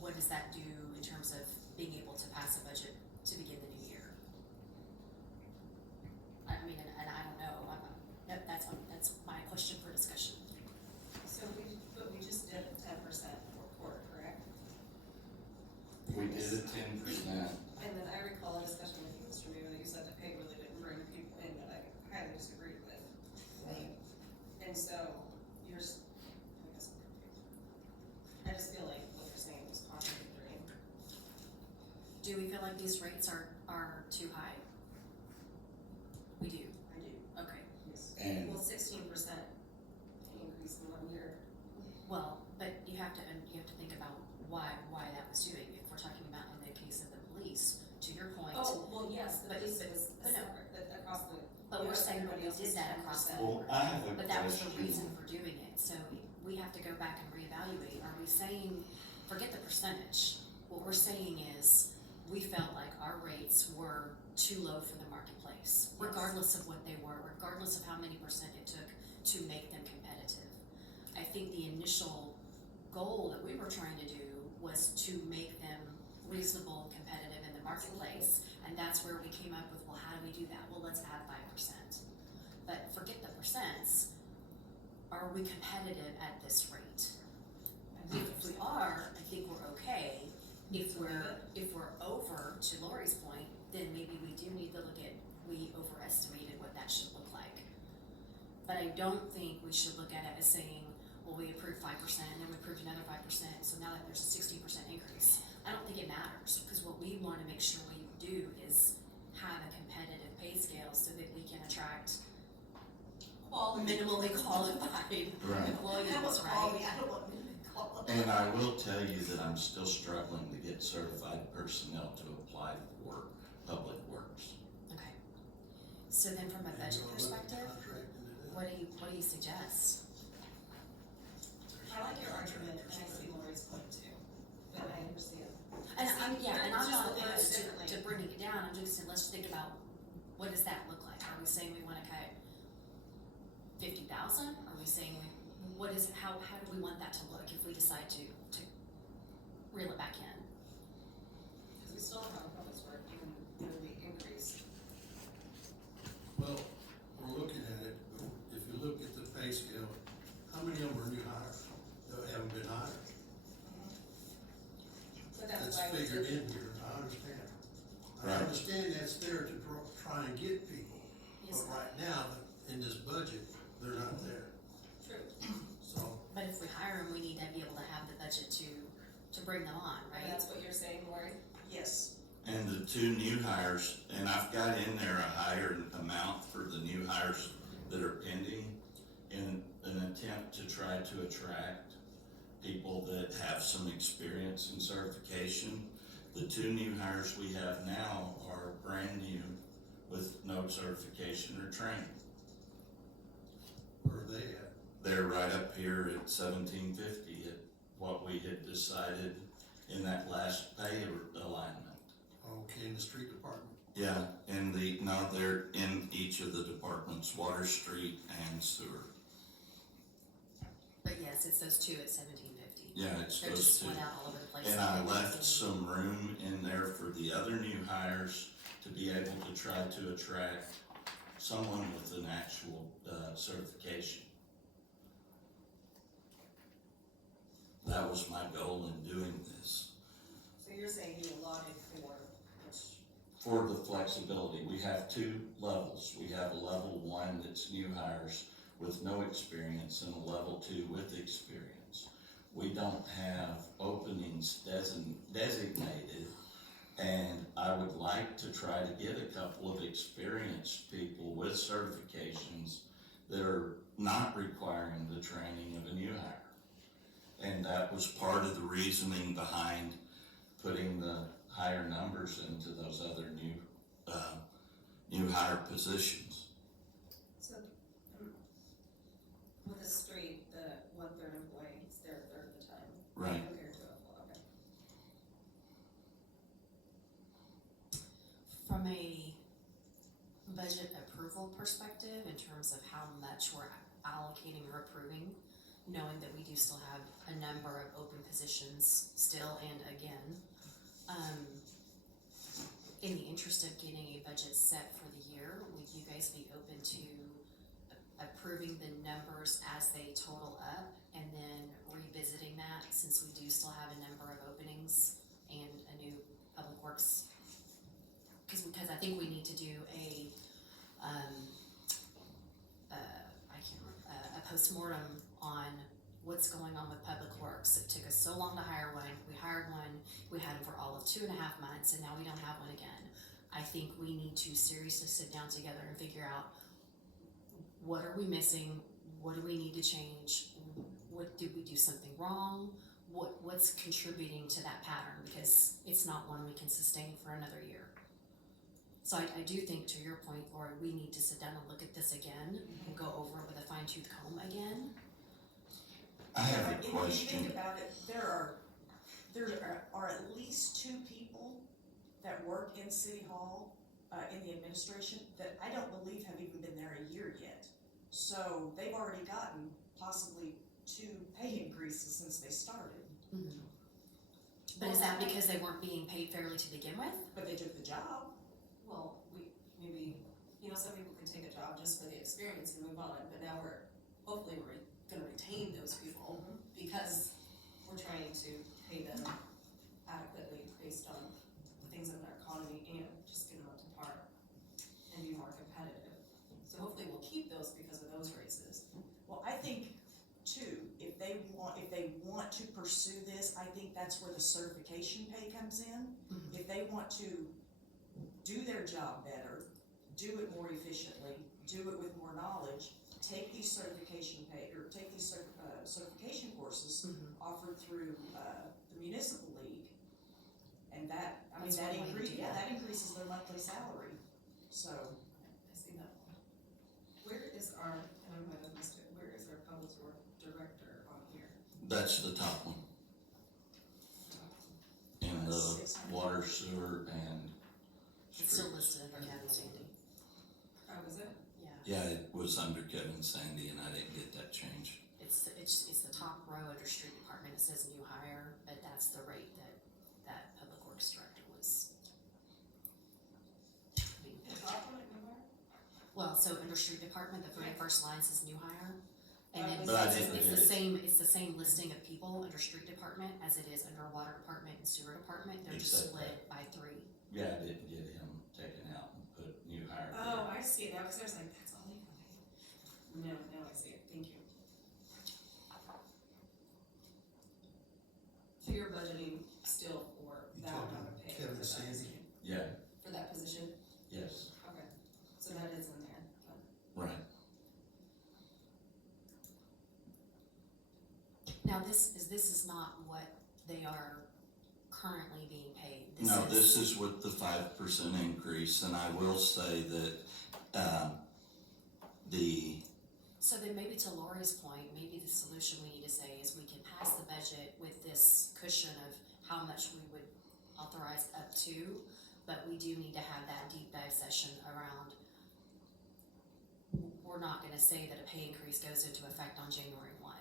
What does that do in terms of being able to pass a budget to begin the new year? I mean, and I don't know, that's my question for discussion. So we just did a 10% for quarter, correct? We did a 10%. And then I recall a discussion with you, Mr. Mueller, that you said the pay really didn't bring people in that I highly disagreed with. Right. And so, I guess I'm confused. I just feel like what you're saying was contradictory. Do we feel like these rates are too high? We do, I do. okay. And Well, 16% increase in 1 year. Well, but you have to think about why that was doing, if we're talking about in the case of the police, to your point. Oh, well, yes, the But- police, it was but no. separate, across the. But we're saying that everybody we else did was that across the 10%. well, I have a But that was the question. reason for doing it, so we have to go back and reevaluate, are we saying, forget the percentage, what we're saying is, we felt like our rates were too low for the marketplace, regardless of what they were, regardless of how many percent it took to make them competitive. I think the initial goal that we were trying to do was to make them reasonable, competitive in the marketplace, and that's where we came up with, well, how do we do that? Well, let's add 5%. But forget the percents, are we competitive at this rate? If we are, I think we're okay. If we're over, to Lori's point, then maybe we do need to look at, we overestimated what that should look like. But I don't think we should look at it as saying, well, we approved 5% and then we approved another 5%, so now that there's a 16% increase. I don't think it matters, because what we wanna make sure we do is have a competitive pay scale so that we can attract minimally qualified Right. employees, I don't right? want minimally qualified. And I will tell you that I'm still struggling to get certified personnel to apply for public works. Okay. So then from a And budget you'll look at perspective, contract and it is. what do you suggest? I like your argument, and I see Lori's point too, but I understand. And I'm Just not looking at it opposed differently. to bringing it down, I'm just saying, let's think about, what does that look like? Are we saying we wanna cut 50,000? Are we saying, what is, how do we want that to look if we decide to reel it back in? Because we still have a public work, even though the increase. Well, we're looking at it, but if you look at the pay scale, how many of them are new hires that haven't been hired? But that's That's why we figured did. in here, I understand. I Right. understand that's there to try and get people, Yes, but right now, in this budget, they're not there, true. so. But if we hire them, we need to be able to have the budget to bring them on, And right? that's what you're saying, Lori? Yes, And the 2 new hires, and I've got in there a higher amount for the new hires that are pending in an attempt to try to attract people that have some experience and certification. The 2 new hires we have now are brand new with no certification or training. Where are they at? They're right up here at 1750 at what we had decided in that last pay alignment. Okay, in the street department. Yeah, they're in each of the departments, water, street, and sewer. Yes, it's those two at $17.50. Yeah, it's They're those just two. split out all over the place. And I left some room in there for the other new hires to be able to try to attract someone with an actual, certification. That was my goal in doing this. So you're saying you allotted for which, For the flexibility, we have two levels. We have a level one that's new hires with no experience and a level two with experience. We don't have openings designated, and I would like to try to get a couple of experienced people with certifications that are not requiring the training of a new hire. And that was part of the reasoning behind putting the higher numbers into those other new hire positions. So, with a street, the 1/3 employee is there a third of the time. Right. Compared to a full, okay. From a budget approval perspective, in terms of how much we're allocating or approving, knowing that we do still have a number of open positions still and again, in the interest of getting a budget set for the year, would you guys be open to approving the numbers as they total up and then revisiting that, since we do still have a number of openings and a new public works? Because I think we need to do a postmortem on what's going on with public works. It took us so long to hire one. We hired one, we had him for all of 2.5 months, and now we don't have one again. I think we need to seriously sit down together and figure out, what are we missing? What do we need to change? What did we do something wrong? What's contributing to that pattern? Because it's not one we can sustain for another year. So I do think, to your point, Lori, we need to sit down and look at this again and go over it with a fine-tooth comb again. I have a if you question. think about it, there are at least 2 people that work in City Hall, in the administration, that I don't believe have even been there a year yet. So they've already gotten possibly 2 pay increases since they started, But is that because they weren't being paid fairly to begin with? but they took the job. Well, maybe, some people can take a job just for the experience and move on, but now hopefully we're gonna retain those people because we're trying to pay them adequately based on the things in our economy and just get them up to par and be more competitive. So hopefully we'll keep those because of those raises. Well, I think too, if they want to pursue this, I think that's where the certification pay comes in. If they want to do their job better, do it more efficiently, do it with more knowledge, take these certification certification courses offered through, the municipal league. And that That's one way to do that. that increases their monthly salary, so. I see that. Where is our, and I might have missed it, where is our public works director on here? That's the top one. In the 600. water, sewer, and It's still streets. listed under Kevin Sandy. Oh, was it? Yeah, Yeah, it was under Kevin Sandy, and I didn't get that change. it's the top row under street department. It says new hire, but that's the rate that public works director was being The paid. top one, remember? Well, so under street department, the very first line says new hire. And then But I it's didn't the get it. same, it's the same listing of people under street department as it is under water department and sewer department. They're just Except split by 3. Yeah, I didn't get him taken out and put new hire. Oh, I see now, because I was like, that's all they can. No, now I see it, thank you. So you're budgeting still for You that talking amount of pay? Kevin for that Sandy? position? Yeah, For that position? yes, Okay, so that is in there, but right. Now, this is not what they are currently being paid. No, this is with the 5% increase, and I will say that, So then maybe to Lori's point, maybe the solution we need to say is we can pass the budget with this cushion of how much we would authorize up to, but we do need to have that deep dive session around, we're not gonna say that a pay increase goes into effect on January 1.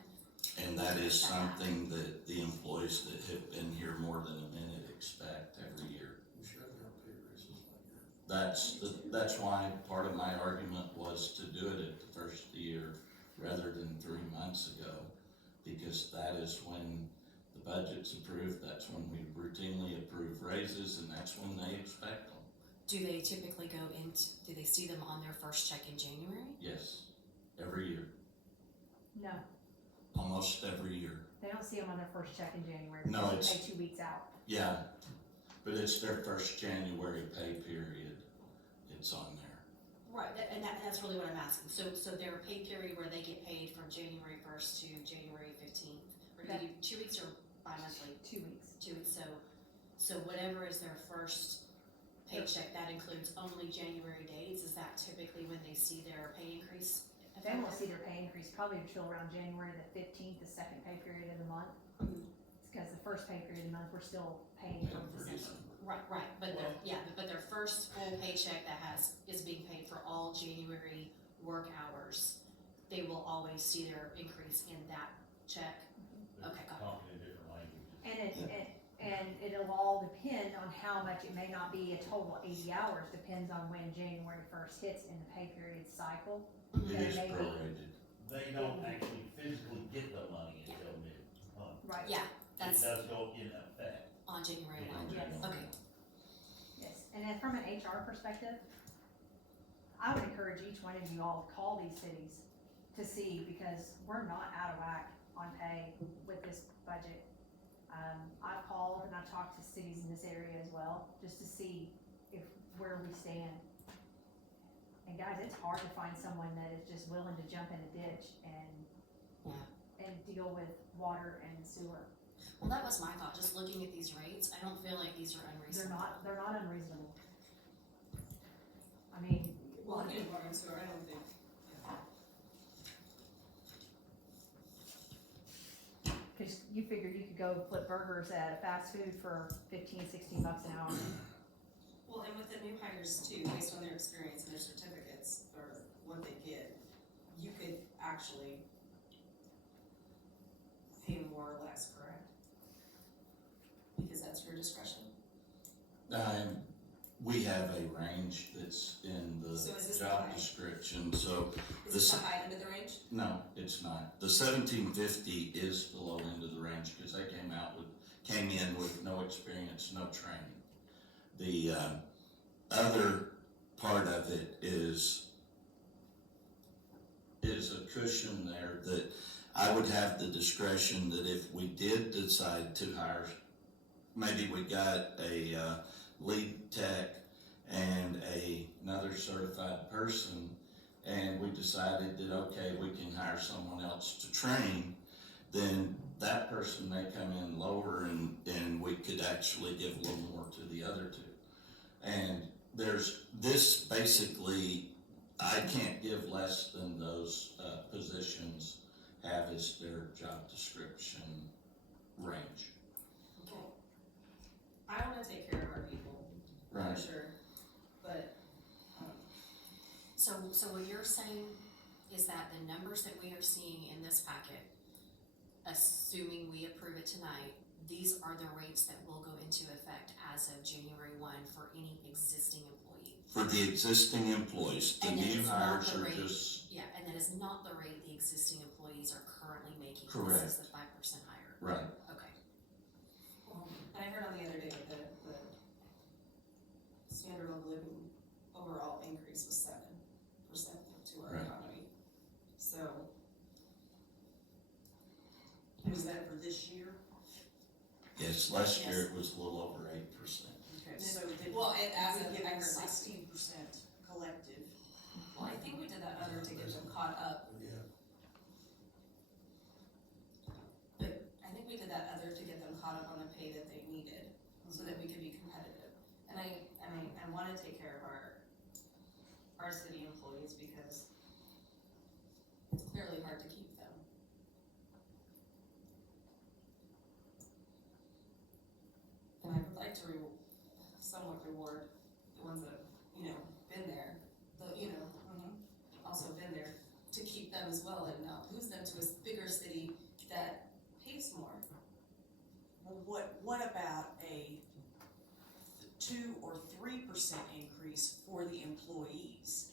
And that is something that the employees that have been here more than a minute expect every year. We should have our pay raises like that. That's why part of my argument was to do it at the first of the year rather than 3 months ago. Because that is when the budget's approved, that's when we routinely approve raises, and that's when they expect them. Do they typically do they see them on their first check in January? Yes, every year, No, almost every year. they don't see them on their first check in January, No, because it's- they pay 2 weeks out. Yeah, but it's their first January pay period, it's on there. Right, that's really what I'm asking. So their pay period where they get paid from January 1st to January 15th, or do they do 2 weeks or bi-monthly? 2 weeks. 2 weeks, so whatever is their first paycheck, that includes only January dates, is that typically when they see their pay increase? They won't see their pay increase probably until around January the 15th, the second pay period of the month. It's because the first pay period of the month, we're still paying from For December. December. Right, but their first full paycheck is being paid for all January work hours, they will always see their increase in that check. Okay, got it. Talking in different languages. And it'll all depend on how much, it may not be a total 80 hours, depends on when January 1st hits in the pay period cycle. It They is may be- prorated. They don't actually physically get the money until mid-month. Right. Yeah, It that's does go in effect. on January 1. Yes. Okay, Yes, and then from an HR perspective, I would encourage each one of you all to call these cities to see, because we're not out of whack on pay with this budget. I've called and I've talked to cities in this area as well, just to see where we stand. And guys, it's hard to find someone that is just willing to jump in a ditch and deal with water and sewer. well, that was my thought, just looking at these rates, I don't feel like these are unreasonable. They're not unreasonable. I mean, Well, looking at water and sewer, I don't think, cause you figured you could go flip burgers at a fast food for $15, $16 an hour. well, and with the new hires too, based on their experience and their certificates, or what they get, you could actually pay more or less, correct? Because that's your discretion. We have a range that's in the So is this the job high? description, so Is This- this the high end of the range? no, it's not. The 1750 is the low end of the range, because they came in with no experience, no training. The other part of it is a cushion there that I would have the discretion that if we did decide to hire, maybe we got a lead tech and another certified person, and we decided that, okay, we can hire someone else to train, then that person may come in lower and we could actually give a little more to the other two. And this basically, I can't give less than those positions have as their job description range. Okay. I wanna take care of our people, for sure, but, So what you're saying is that the numbers that we are seeing in this packet, assuming we approve it tonight, these are the rates that will go into effect as of January 1 for any existing employee. For the existing employees, the And then new it's not hires the are rate. just, Yeah, and that is not the rate the existing employees are currently making. Correct. This is the 5% higher. right, Okay. and I heard on the other day that the standard of living overall increase was 7% to our Right. economy, so. Was that for this year? yes, last year it was a little over 8%. Okay, so did Well, it as we of, give I them heard last week. 16% collective? Well, I think we did that other to get them caught up, Yeah, but I think we did that other to get them caught up on the pay that they needed, so that we could be competitive. And I wanna take care of our city employees because it's clearly hard to keep them. And I would like to somewhat reward the ones that, been there, also been there, to keep them as well and not lose them to a bigger city that pays more. Well, what about a 2 or 3% increase for the employees,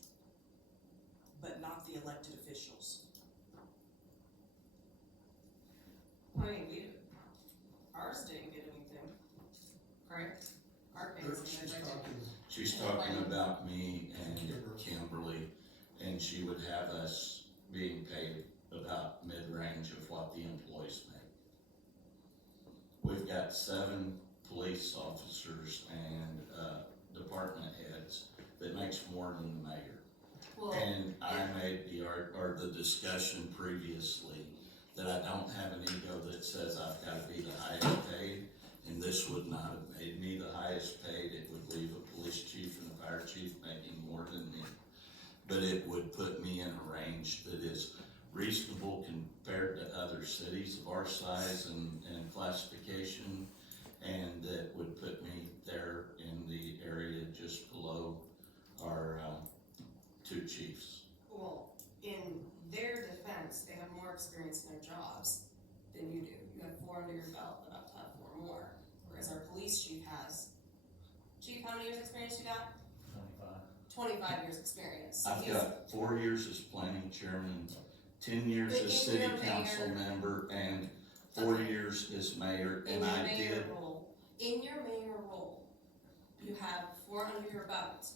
but not the elected officials? I mean, ours didn't get anything, correct? Our pay was She's affected. talking, She's talking about me and Kimberly, and she would have us being paid about mid-range of what the employees make. We've got 7 police officers and, department heads that makes more than the mayor. Well, And I made the discussion previously that I don't have an ego that says I've gotta be the highest paid, and this would not have made me the highest paid. It would leave a police chief and a fire chief making more than me. But it would put me in a range that is reasonable compared to other cities of our size and classification, and that would put me there in the area just below our, 2 chiefs. well, in their defense, they have more experience in their jobs than you do. You have 4 under your belt, about to have 4 more, whereas our police chief has. Chief, how many years experience you got? 25 years experience. So I've he's- got 4 years as planning chairman, 10 years But as in city your council mayor- member, and 4 Okay. years as mayor, In and your I mayor did, role, in your mayor role, you have 4 under your belt,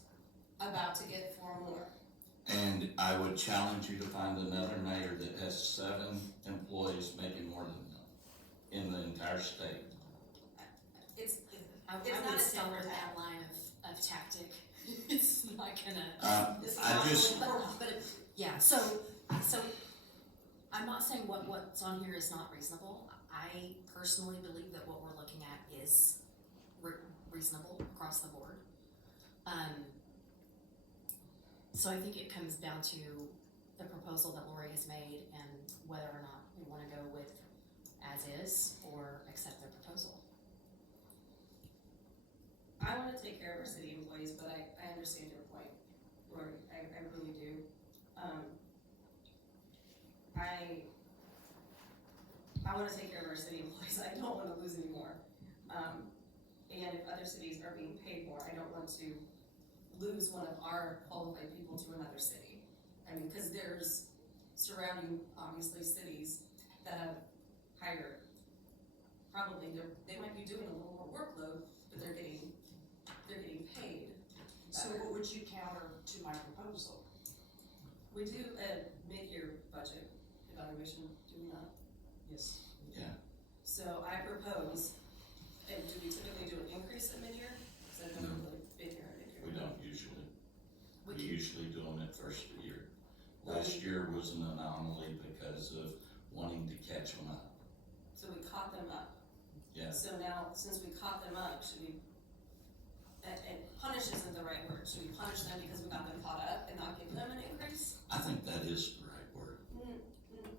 about to get 4 more. and I would challenge you to find another mayor that has 7 employees making more than them in the entire state. It's, I It's would not a start temper that tantrum. line of tactic. It's not gonna. this is I not just, really- But, yeah, so I'm not saying what's on here is not reasonable. I personally believe that what we're looking at is reasonable across the board. So I think it comes down to the proposal that Lori has made and whether or not we wanna go with as is or accept their proposal. I wanna take care of our city employees, but I understand your point, Lori, I really do. I wanna take care of our city employees, I don't wanna lose any more. And if other cities are being paid more, I don't want to lose one of our qualified people to another city. I mean, cause there's surrounding, obviously, cities that have higher, probably they might be doing a little more workload, but they're getting paid So better. what would you counter to my proposal? We do a mid-year budget evaluation, do we not? Yes. yeah, So I propose, and do we typically do an increase at mid-year? Cause I've never No. really been here at mid-year. we don't usually. We We can- usually do them at first of the year. Last year was an anomaly because of wanting to catch them up. So we caught them up. Yeah. So now, since we caught them up, should we, and punish isn't the right word, should we punish them because we got them caught up and not give them an increase? I think that is the right word.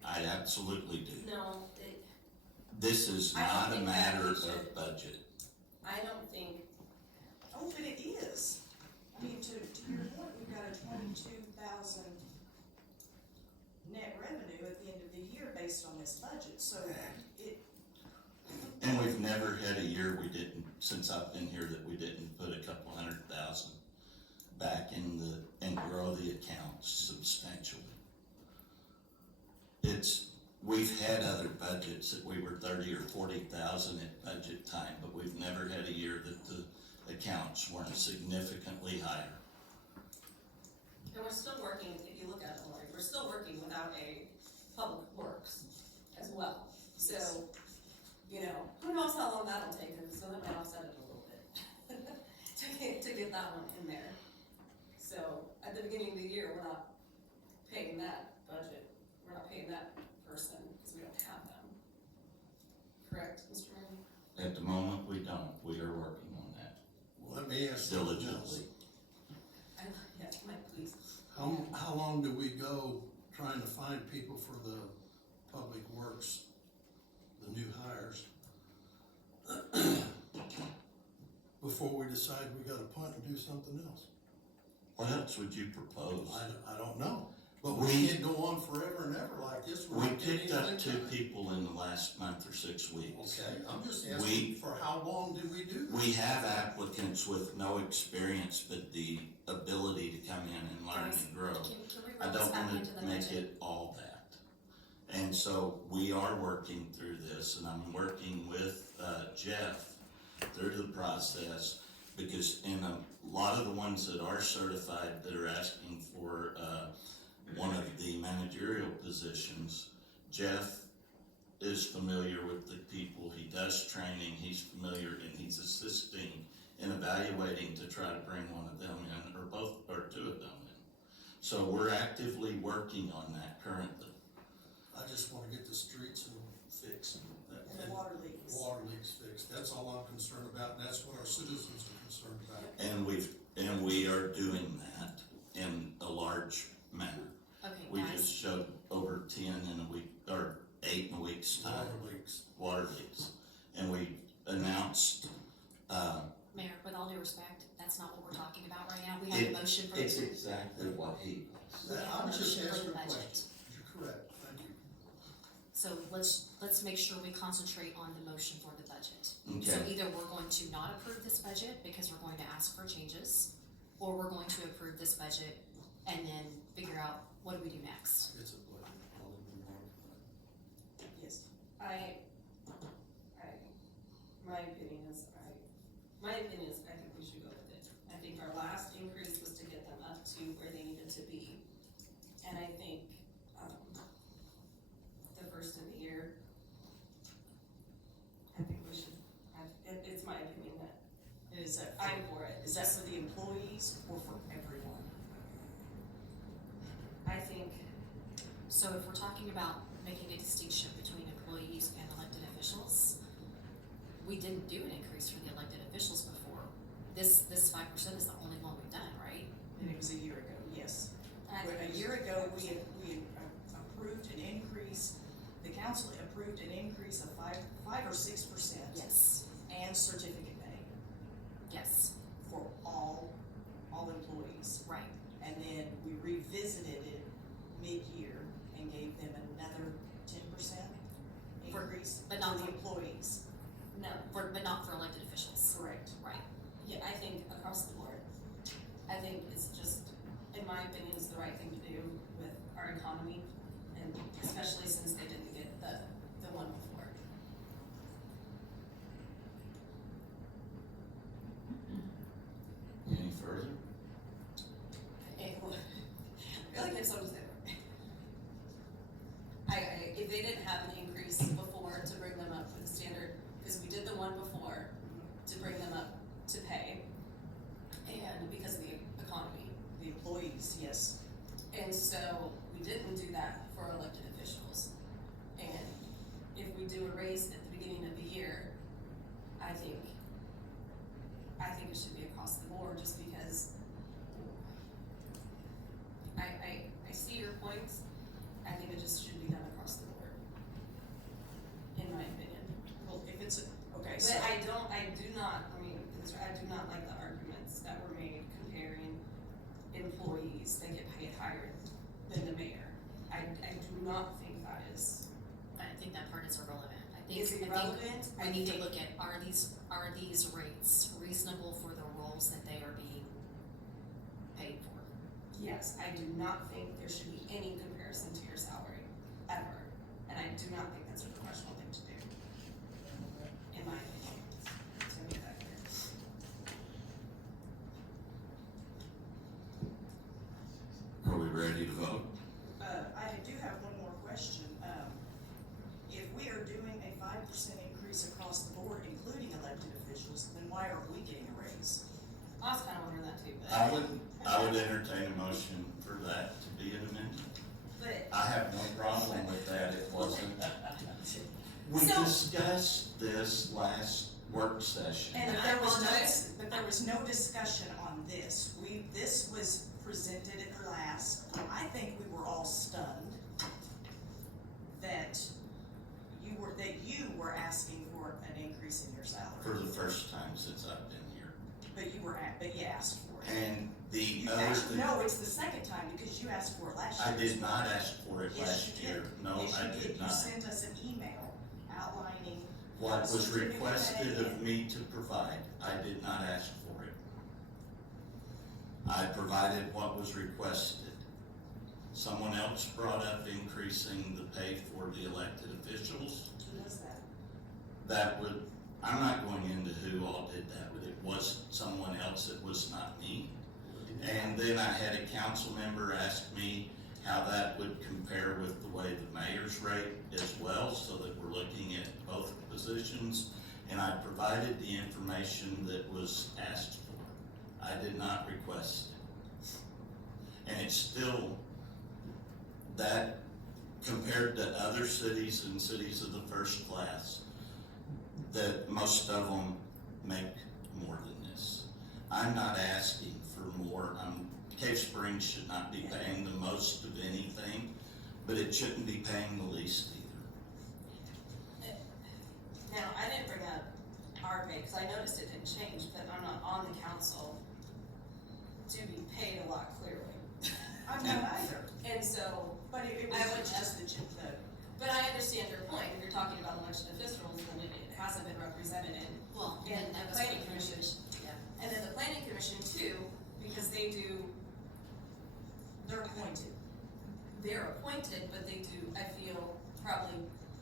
I absolutely do. No, This is I don't not a think that matter we of should. budget. I don't think, Oh, but it is. I mean, to your point, we've got a 22,000 net revenue at the end of the year based on this budget, so it, And we've never had a year we didn't, since I've been here, that we didn't put a couple 100,000 back and grow the accounts substantially. We've had other budgets that we were 30 or 40,000 at budget time, but we've never had a year that the accounts weren't significantly higher. and we're still working, if you look at it, Lori, we're still working without a public works as well. So, you know, who knows how long that'll take, and so that might offset it a little bit. To get that one in there. So, at the beginning of the year, we're not paying that budget, we're not paying that person, because we don't have them. Correct, Mr. Mayor? At the moment, we don't. We are working on that well, let me ask something else. diligently. Yes, Mike, please. How long do we go trying to find people for the public works, the new hires? Before we decide we gotta punt and do something else? What else would you propose? I don't know, but We- we can't go on forever and ever like this. We're We not getting picked up anything 2 people in the last month or 6 weeks. Okay, I'm just We- asking, for how long do we do this? We have applicants with no experience, but the ability to come in and learn and grow. Can we I roll this don't back wanna into the make budget? it all that. And so we are working through this, and I'm working with, Jeff through the process, because in a lot of the ones that are certified that are asking for, one of the managerial positions, Jeff is familiar with the people, he does training, he's familiar, and he's assisting in evaluating to try to bring one of them in, or both, or 2 of them in. So we're actively working on that currently. I just wanna get the streets fixed. And the water leaks. Water leaks fixed, that's all I'm concerned about, and that's what our citizens are concerned about. And we are doing that in a large manner. Okay, We guys, just showed over 10 in a week, or 8 in a week's time, Water leaks. water leaks. And we announced, Mayor, with all due respect, that's not what we're talking about right now. We have a motion for it's the, exactly what he was. we have a I'm just motion for asking the a budget. question. You're correct, thank you. So let's make sure we concentrate on the motion for the budget. So Okay, either we're going to not approve this budget because we're going to ask for changes, or we're going to approve this budget and then figure out what do we do next. It's a budget, I'll move on. Yes. My opinion is, I think we should go with it. I think our last increase was to get them up to where they needed to be. And I think, the first of the year, I think we should, it's my opinion that Is that, I'm for it. is that for the employees or for everyone? I think, So if we're talking about making a distinction between employees and elected officials, we didn't do an increase for the elected officials before. This 5% is the only one we've done, right? And it was a year ago, yes. I But think a year ago, we had approved an increase, the council approved an increase of 5 or 6%. Yes, And certificate pay yes, for all employees. right. And then we revisited it mid-year and gave them another 10% increase but for not the for- employees. no, But not for elected officials. Correct. Right. yeah, I think across the board. I think it's just, in my opinion, it's the right thing to do with our economy, and especially since they didn't get the one before. any further? I feel like I have something to say. If they didn't have an increase before to bring them up to the standard, because we did the one before to bring them up to pay, and because of the economy. The employees, yes. And so we didn't do that for our elected officials. And if we do a raise at the beginning of the year, I think it should be across the board, just because I see your points. I think it just should be done across the board, in my opinion. Well, if it's, okay, so. But I do not like the arguments that were made comparing employees that get paid higher than the mayor. I do not think that is. I think that part is irrelevant. I Is think irrelevant? we need to look at, are these rates reasonable for the roles that they are being paid for? Yes, I do not think there should be any comparison to your salary, ever. And I do not think that's a professional thing to do, in my opinion, to make that clear. Are we ready to vote? I do have one more question. If we are doing a 5% increase across the board, including elected officials, then why aren't we getting a raise? I was kinda wondering that too, but. I would entertain a motion for that to be an amendment. But, I have no problem with that, it wasn't. We So- discussed this last work session. And But I there was apologize. no, but there was no discussion on this. This was presented at the last, I think we were all stunned that you were asking for an increase in your For salary. the first time since I've been here. But you asked for it. And the other Actually, thing, no, it's the second time, because you asked for it last year. I did not ask for it Yes, last you year. did. No, Yes, I you did You not. sent us an email outlining. What how was certificate requested that of me to provide, I did not ask for it. I provided what was requested. Someone else brought up increasing the pay for the elected officials. Who does that? That would, I'm not going into who all did that, but it was someone else, it was not me. And then I had a council member ask me how that would compare with the way the mayor's rate as well, so that we're looking at both positions. And I provided the information that was asked for. I did not request it. And it's still, that compared to other cities and cities of the first class, that most of them make more than this. I'm not asking for more. Cave Springs should not be paying the most of anything, but it shouldn't be paying the least either. Now, I didn't bring up our pay, cause I noticed it didn't change, but I'm not on the council to be paid a lot clearly. I'm not either, And so, but it I was would just but I understand your point, if you're talking about elected officials, then it hasn't been represented in. Well, And then that the was planning what commission, yeah. and then the planning commission too, because they're appointed, but they do, I feel, probably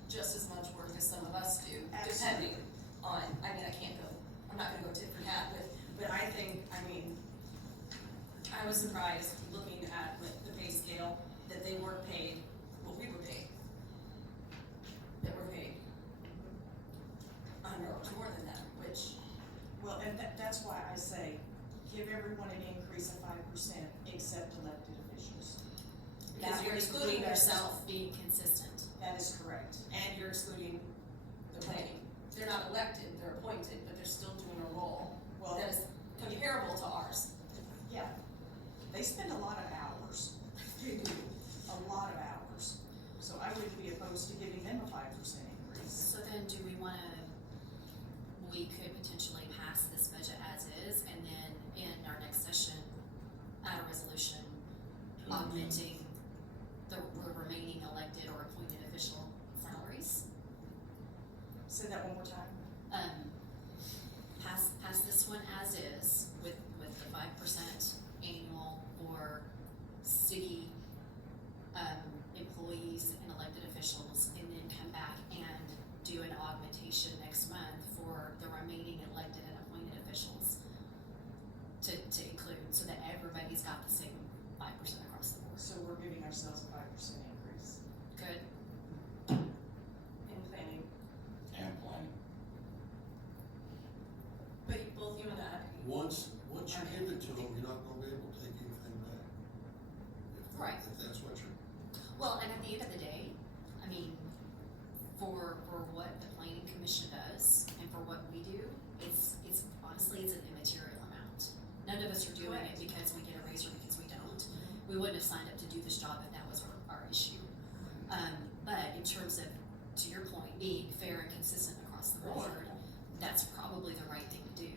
just as much work as some of us do, depending on, I mean, I can't go, I'm not gonna go tit for tat, but I think, I mean, I was surprised looking at the pay scale, that they weren't paid what we were paid. That we're paid more than that, which, Well, and that's why I say, give everyone an increase of 5% except elected officials. because That you're would excluding include us. yourself, Being consistent. That is correct. and you're excluding the planning. They're not elected, they're appointed, but they're still doing a role Well, that is comparable to ours. yeah, they spend a lot of hours, a lot of hours. So I wouldn't be opposed to giving them a 5% increase. So then do we we could potentially pass this budget as is and then in our next session, add a resolution augmenting the remaining elected or appointed official salaries? Say that one more time. Pass this one as is with the 5% annual for city, employees and elected officials, and then come back and do an augmentation next month for the remaining elected and appointed officials to include, so that everybody's got the same 5% across the board. So we're giving ourselves a 5% increase. Good? In planning, And planning. but both you and I. Once you give it to them, you're not gonna be able to take anything back. Right. If that's what you're, Well, and at the end of the day, I mean, for what the planning commission does and for what we do, it's honestly, it's an immaterial amount. None of us are doing it because we get a raise or because we don't. We wouldn't have signed up to do this job if that was our issue. But in terms of, to your point, being fair and consistent across the board, that's probably the right thing to do.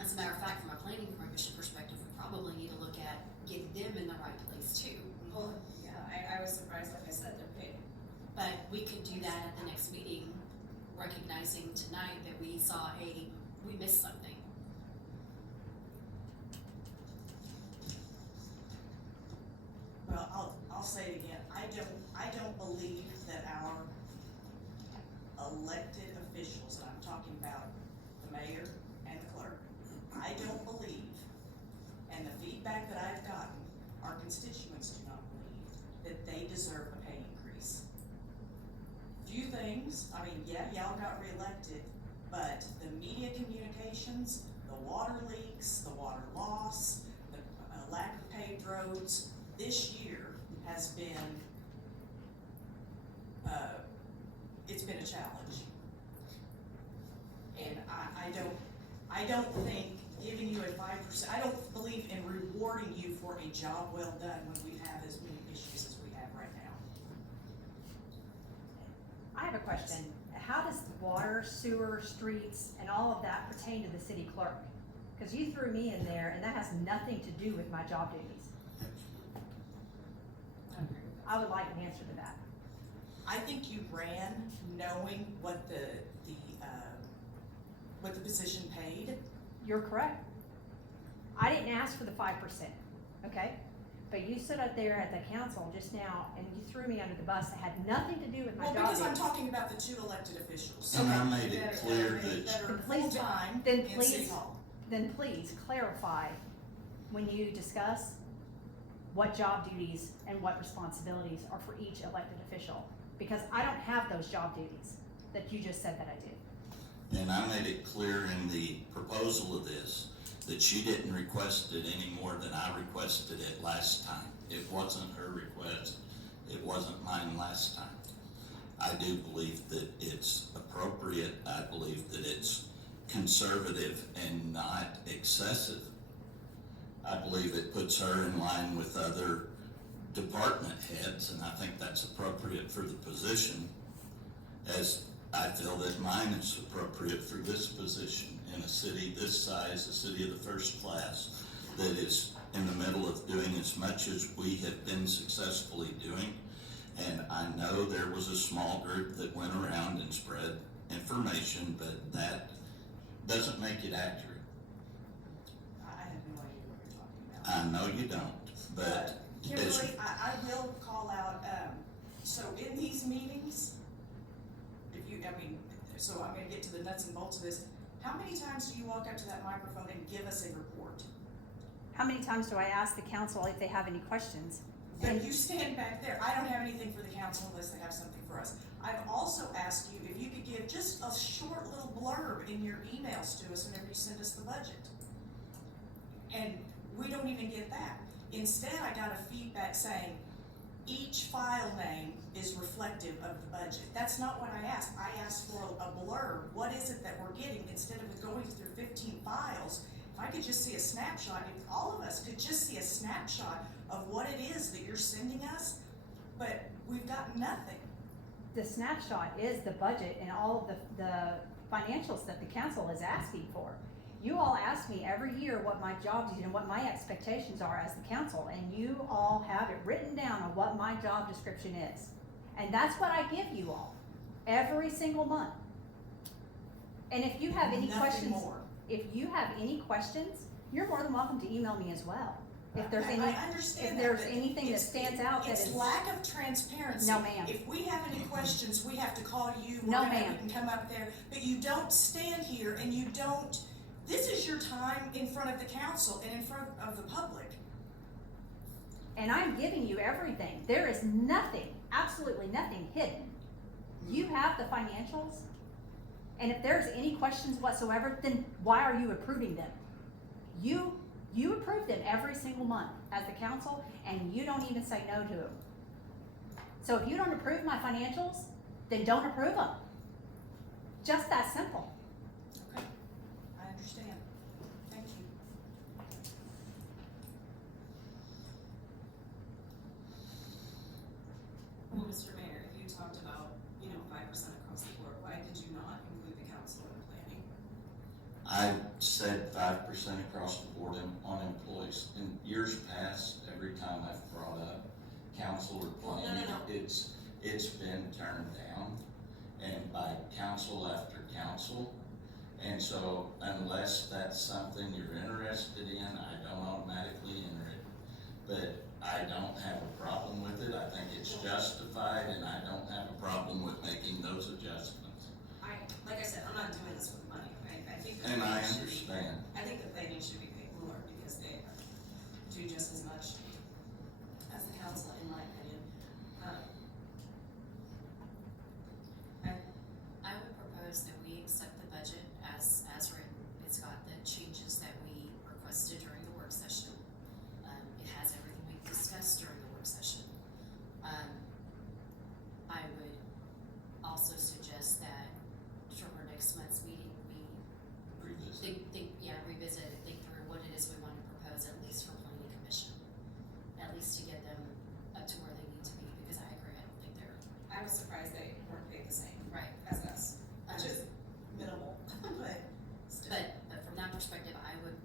As a matter of fact, from a planning commission perspective, we probably need to look at getting them in the right place too. Well, yeah, I was surprised, like I said, they're paid. But we could do that at the next meeting, recognizing tonight that we missed something. Well, I'll say it again, I don't believe that our elected officials, and I'm talking about the mayor and the clerk, I don't believe, and the feedback that I've gotten, our constituents do not believe that they deserve a pay increase. Few things, I mean, yeah, y'all got reelected, but the media communications, the water leaks, the water loss, the lack of paved roads, this year has been, it's been a challenge. And I don't think giving you a 5%, I don't believe in rewarding you for a job well done when we have as many issues as we have right now. I have a question. How does water, sewer, streets, and all of that pertain to the city clerk? Cause you threw me in there and that has nothing to do with my job duties. I agree with that. I would like an answer to that. I think you ran knowing what what the position paid. You're correct. I didn't ask for the 5%, okay? But you stood up there at the council just now and you threw me under the bus that had nothing to do with my Well, job because I'm duties. talking about the 2 elected officials. And I made it clear that, That are Then please- full-time then in City please- Hall. Then please clarify when you discuss what job duties and what responsibilities are for each elected official. Because I don't have those job duties that you just said that I do. and I made it clear in the proposal of this, that she didn't request it any more than I requested it last time. It wasn't her request, it wasn't mine last time. I do believe that it's appropriate, I believe that it's conservative and not excessive. I believe it puts her in line with other department heads, and I think that's appropriate for the position, as I feel that mine is appropriate for this position in a city this size, a city of the first class, that is in the middle of doing as much as we have been successfully doing. And I know there was a small group that went around and spread information, but that doesn't make it accurate. I have no idea what you're talking about. I know you don't, but it's, Kimberly, I will call out, so in these meetings, so I'm gonna get to the nuts and bolts of this. How many times do you walk up to that microphone and give us a report? How many times do I ask the council if they have any questions? But you stand back there, I don't have anything for the council unless they have something for us. I've also asked you if you could give just a short little blurb in your emails to us whenever you send us the budget. And we don't even get that. Instead, I got a feedback saying, each file name is reflective of the budget. That's not what I asked. I asked for a blurb. What is it that we're getting? Instead of going through 15 files, if I could just see a snapshot, if all of us could just see a snapshot of what it is that you're sending us, but we've got nothing. The snapshot is the budget and all of the financials that the council is asking for. You all ask me every year what my job duties and what my expectations are as the council, and you all have it written down on what my job description is. And that's what I give you all, every single month. And if you have any Nothing questions, more. if you have any questions, you're more than welcome to email me as well. If there's any, I understand if that, there's but anything that it's- stands out that It's is, lack of transparency. No, ma'am. If we have any questions, we have to call you. No, whatever, ma'am. We can come up there, but you don't stand here and you don't, this is your time in front of the council and in front of the public. and I'm giving you everything. There is nothing, absolutely nothing hidden. You have the financials, and if there's any questions whatsoever, then why are you approving them? You approve them every single month as the council, and you don't even say no to them. So if you don't approve my financials, then don't approve them. Just that simple. Okay, I understand. Thank you. Well, Mr. Mayor, if you talked about, 5% across the board, why did you not include the council in planning? I said 5% across the board on employees. In years past, every time I've brought up council or planning, No. it's been turned down, and by council after council. And so unless that's something you're interested in, I don't automatically enter it. But I don't have a problem with it. I think it's justified, and I don't have a problem with making those adjustments. Like I said, I'm not doing this for the money. I think. And I planning should be- understand. I think the planning should be paid more because they do just as much as the council, in my opinion. I would propose that we accept the budget as written. It's got the changes that we requested during the work session. It has everything we discussed during the work session. I would also suggest that for our next month's meeting, we Revisit. revisit, think through what it is we want to propose, at least for planning commission. At least to get them up to where they need to be, because I agree, I don't think they're I was surprised they weren't paid the same right. as us, which is minimal, but still. But from that perspective, I would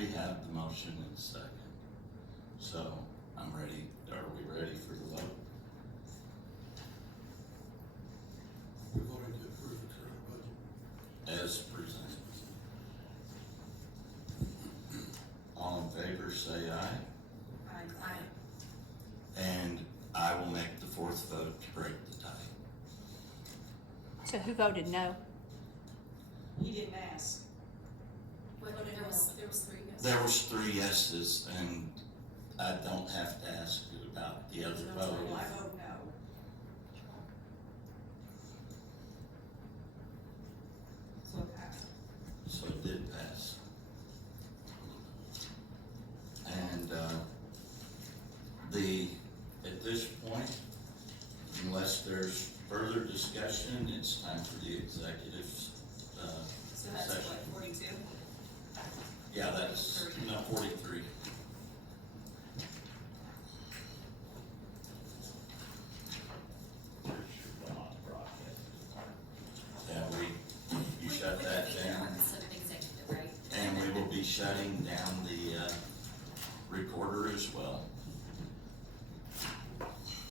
we have the motion in a second. So I'm ready. Are we ready for the vote? We're voting to approve the current budget. As presented. All in favor, say aye. And I will make the fourth vote to break the tie. So who voted no? He didn't ask. There was three, yes. There was 3 yeses, and I don't have to ask you about the other vote. Well, I vote no. So it passed. So it did pass. And, at this point, unless there's further discussion, it's time for the executive, So that's session. what, 42? Yeah, that's, no, 43. Yeah, you shut that With the down, purpose of executive, right? and we will be shutting down the, recorder as well.